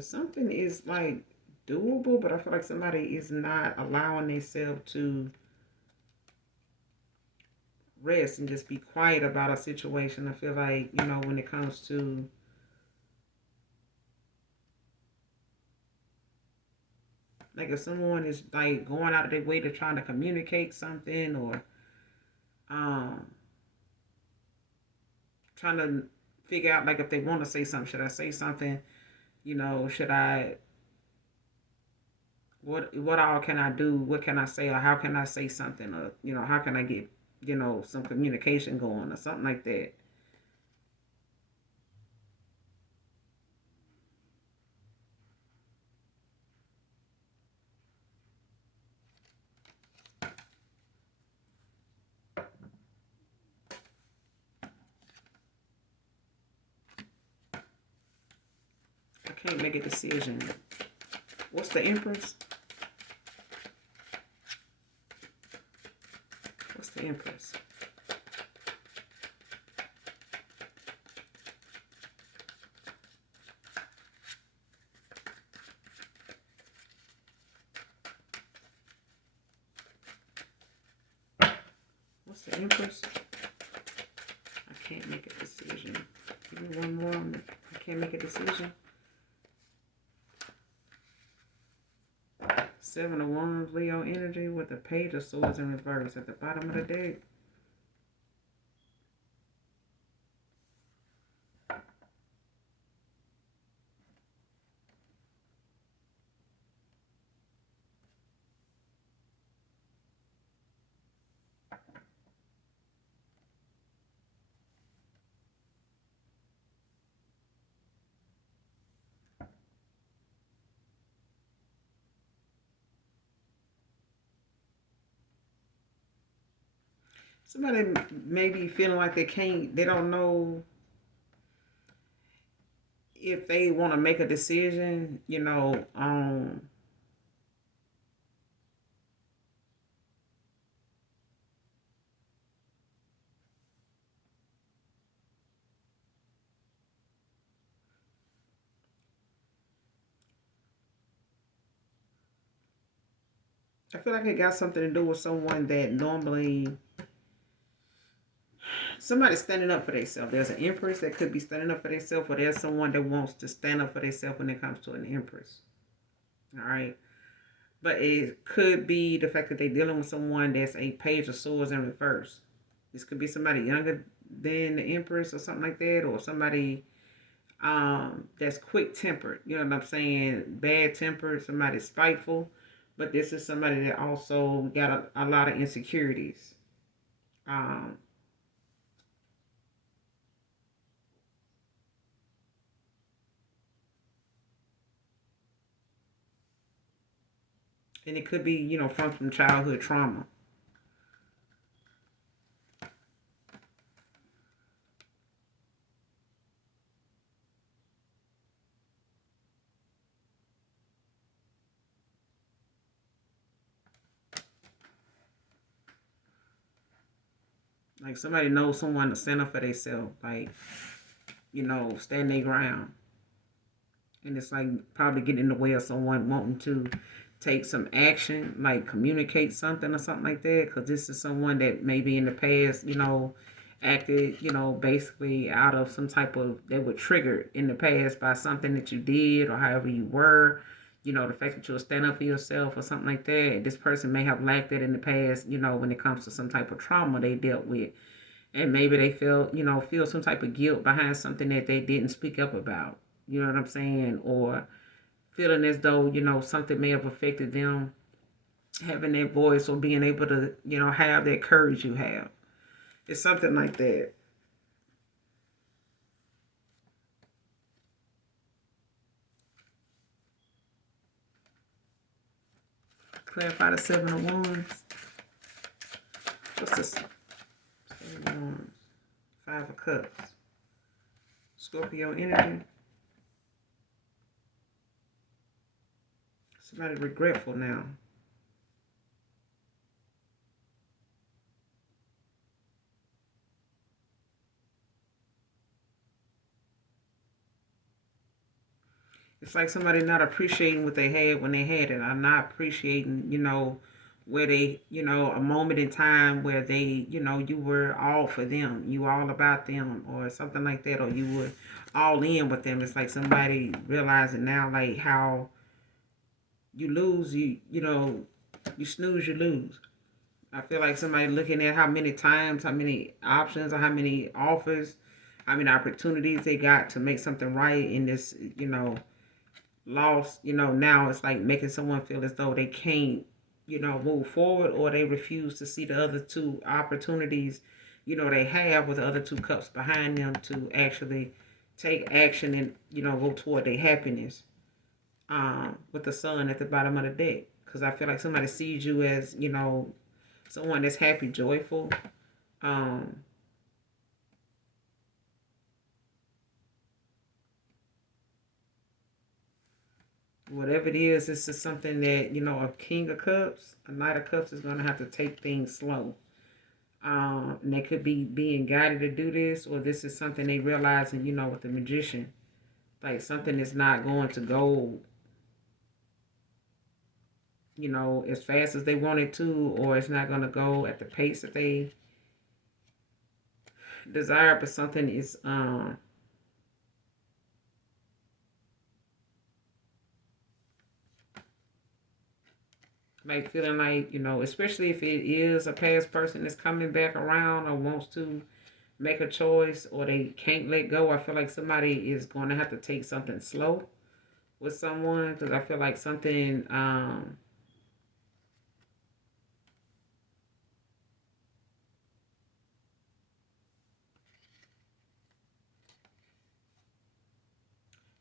something is like doable, but I feel like somebody is not allowing themselves to rest and just be quiet about a situation. I feel like, when it comes to like if someone is like going out of their way to trying to communicate something or um trying to figure out like if they want to say something, should I say something? Should I what all can I do? What can I say or how can I say something or how can I get some communication going or something like that. I can't make a decision. What's the Empress? What's the Empress? What's the Empress? I can't make a decision. Give me one more. I can't make a decision. Seven of Wands, Leo energy with the Page of Swords in reverse at the bottom of the deck. Somebody may be feeling like they don't know if they want to make a decision, I feel like it got something to do with someone that normally somebody's standing up for themselves. There's an Empress that could be standing up for themselves, or there's someone that wants to stand up for themselves when it comes to an Empress. All right. But it could be the fact that they're dealing with someone that's a Page of Swords in reverse. This could be somebody younger than the Empress or something like that, or somebody that's quick tempered. You know what I'm saying? Bad tempered, somebody spiteful. But this is somebody that also got a lot of insecurities. Um, and it could be, from some childhood trauma. Like somebody knows someone to stand up for themselves. Like stand their ground. And it's like probably getting in the way of someone wanting to take some action, like communicate something or something like that. Because this is someone that maybe in the past, acted, basically out of some type of, they were triggered in the past by something that you did or however you were. The fact that you'll stand up for yourself or something like that. This person may have lacked that in the past, when it comes to some type of trauma they dealt with. And maybe they feel some type of guilt behind something that they didn't speak up about. You know what I'm saying? Or feeling as though, something may have affected them having that voice or being able to, have that courage you have. It's something like that. Clarify the Seven of Wands. What's this? Seven of Wands. Five of Cups. Scorpio energy. Somebody regretful now. It's like somebody not appreciating what they had when they had it. I'm not appreciating, where they, a moment in time where they, you were all for them, you all about them, or something like that, or you were all in with them. It's like somebody realizing now, like how you lose, you snooze, you lose. I feel like somebody looking at how many times, how many options, or how many offers, how many opportunities they got to make something right in this, lost, now it's like making someone feel as though they can't, move forward, or they refuse to see the other two opportunities, they have with the other two cups behind them to actually take action and, go toward their happiness. With the sun at the bottom of the deck. Because I feel like somebody sees you as, someone that's happy, joyful. Um, Whatever it is, this is something that, a King of Cups, a Knight of Cups is going to have to take things slow. And they could be being guided to do this, or this is something they realize, and with the Magician, like something is not going to go, as fast as they want it to, or it's not going to go at the pace that they desire, but something is like feeling like, especially if it is a past person that's coming back around or wants to make a choice or they can't let go. I feel like somebody is going to have to take something slow with someone, because I feel like something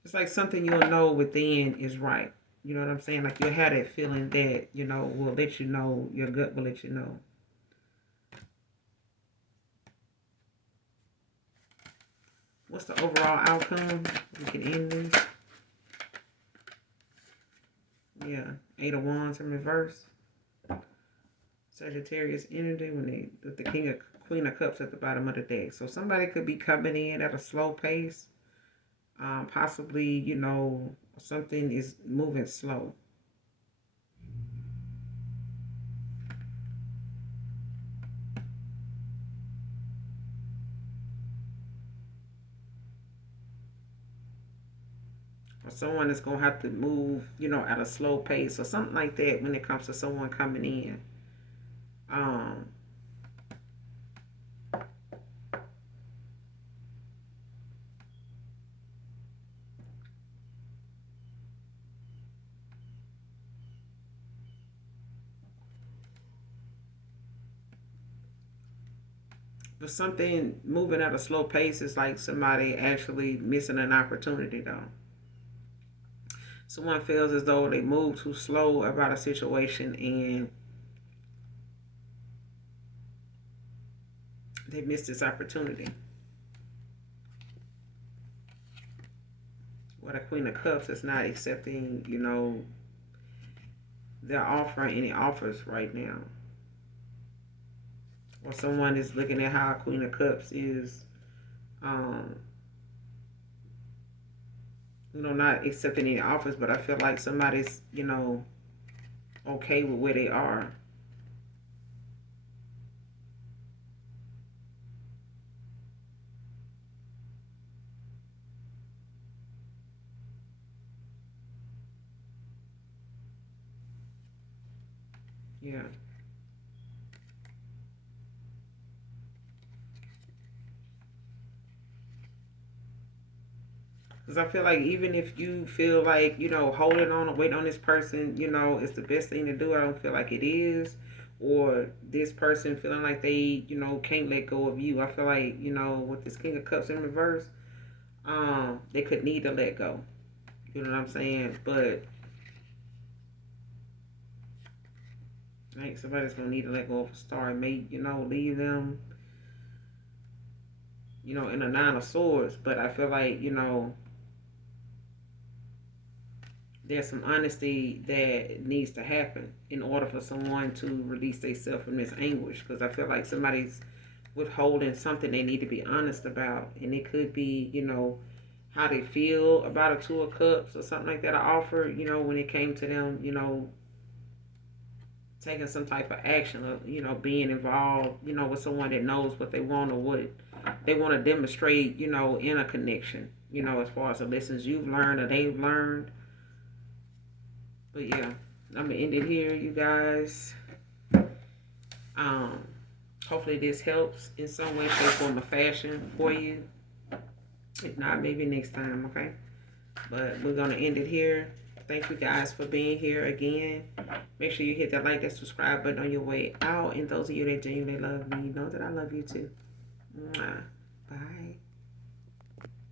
it's like something you'll know within is right. You know what I'm saying? Like you'll have that feeling that, will let you know, your gut will let you know. What's the overall outcome? We can end this. Yeah. Eight of Wands in reverse. Sagittarius energy when they with the Queen of Cups at the bottom of the deck. So somebody could be coming in at a slow pace. Possibly, something is moving slow. Or someone is going to have to move, at a slow pace or something like that when it comes to someone coming in. Um, but something moving at a slow pace is like somebody actually missing an opportunity, though. Someone feels as though they move too slow about a situation and they missed this opportunity. Well, the Queen of Cups is not accepting, they're offering any offers right now. Or someone is looking at how Queen of Cups is, um, not accepting any offers, but I feel like somebody's, okay with where they are. Yeah. Because I feel like even if you feel like, holding on or waiting on this person, it's the best thing to do. I don't feel like it is. Or this person feeling like they, can't let go of you. I feel like, with this King of Cups in reverse, they could need to let go. You know what I'm saying? But I think somebody's gonna need to let go of a star and may, leave them, in a nine of swords. But I feel like, there's some honesty that needs to happen in order for someone to release themselves from this anguish. Because I feel like somebody's withholding something they need to be honest about, and it could be, how they feel about a two of cups or something like that. I offered, when it came to them, taking some type of action of, being involved, with someone that knows what they want or what they want to demonstrate, in a connection, as far as the lessons you've learned or they've learned. But yeah, I'm gonna end it here, you guys. Um, Hopefully this helps in some way, shape, form, or fashion for you. If not, maybe next time, okay? But we're gonna end it here. Thank you guys for being here again. Make sure you hit that like, that subscribe button on your way out. And those of you that genuinely love me, know that I love you too. Mwah. Bye.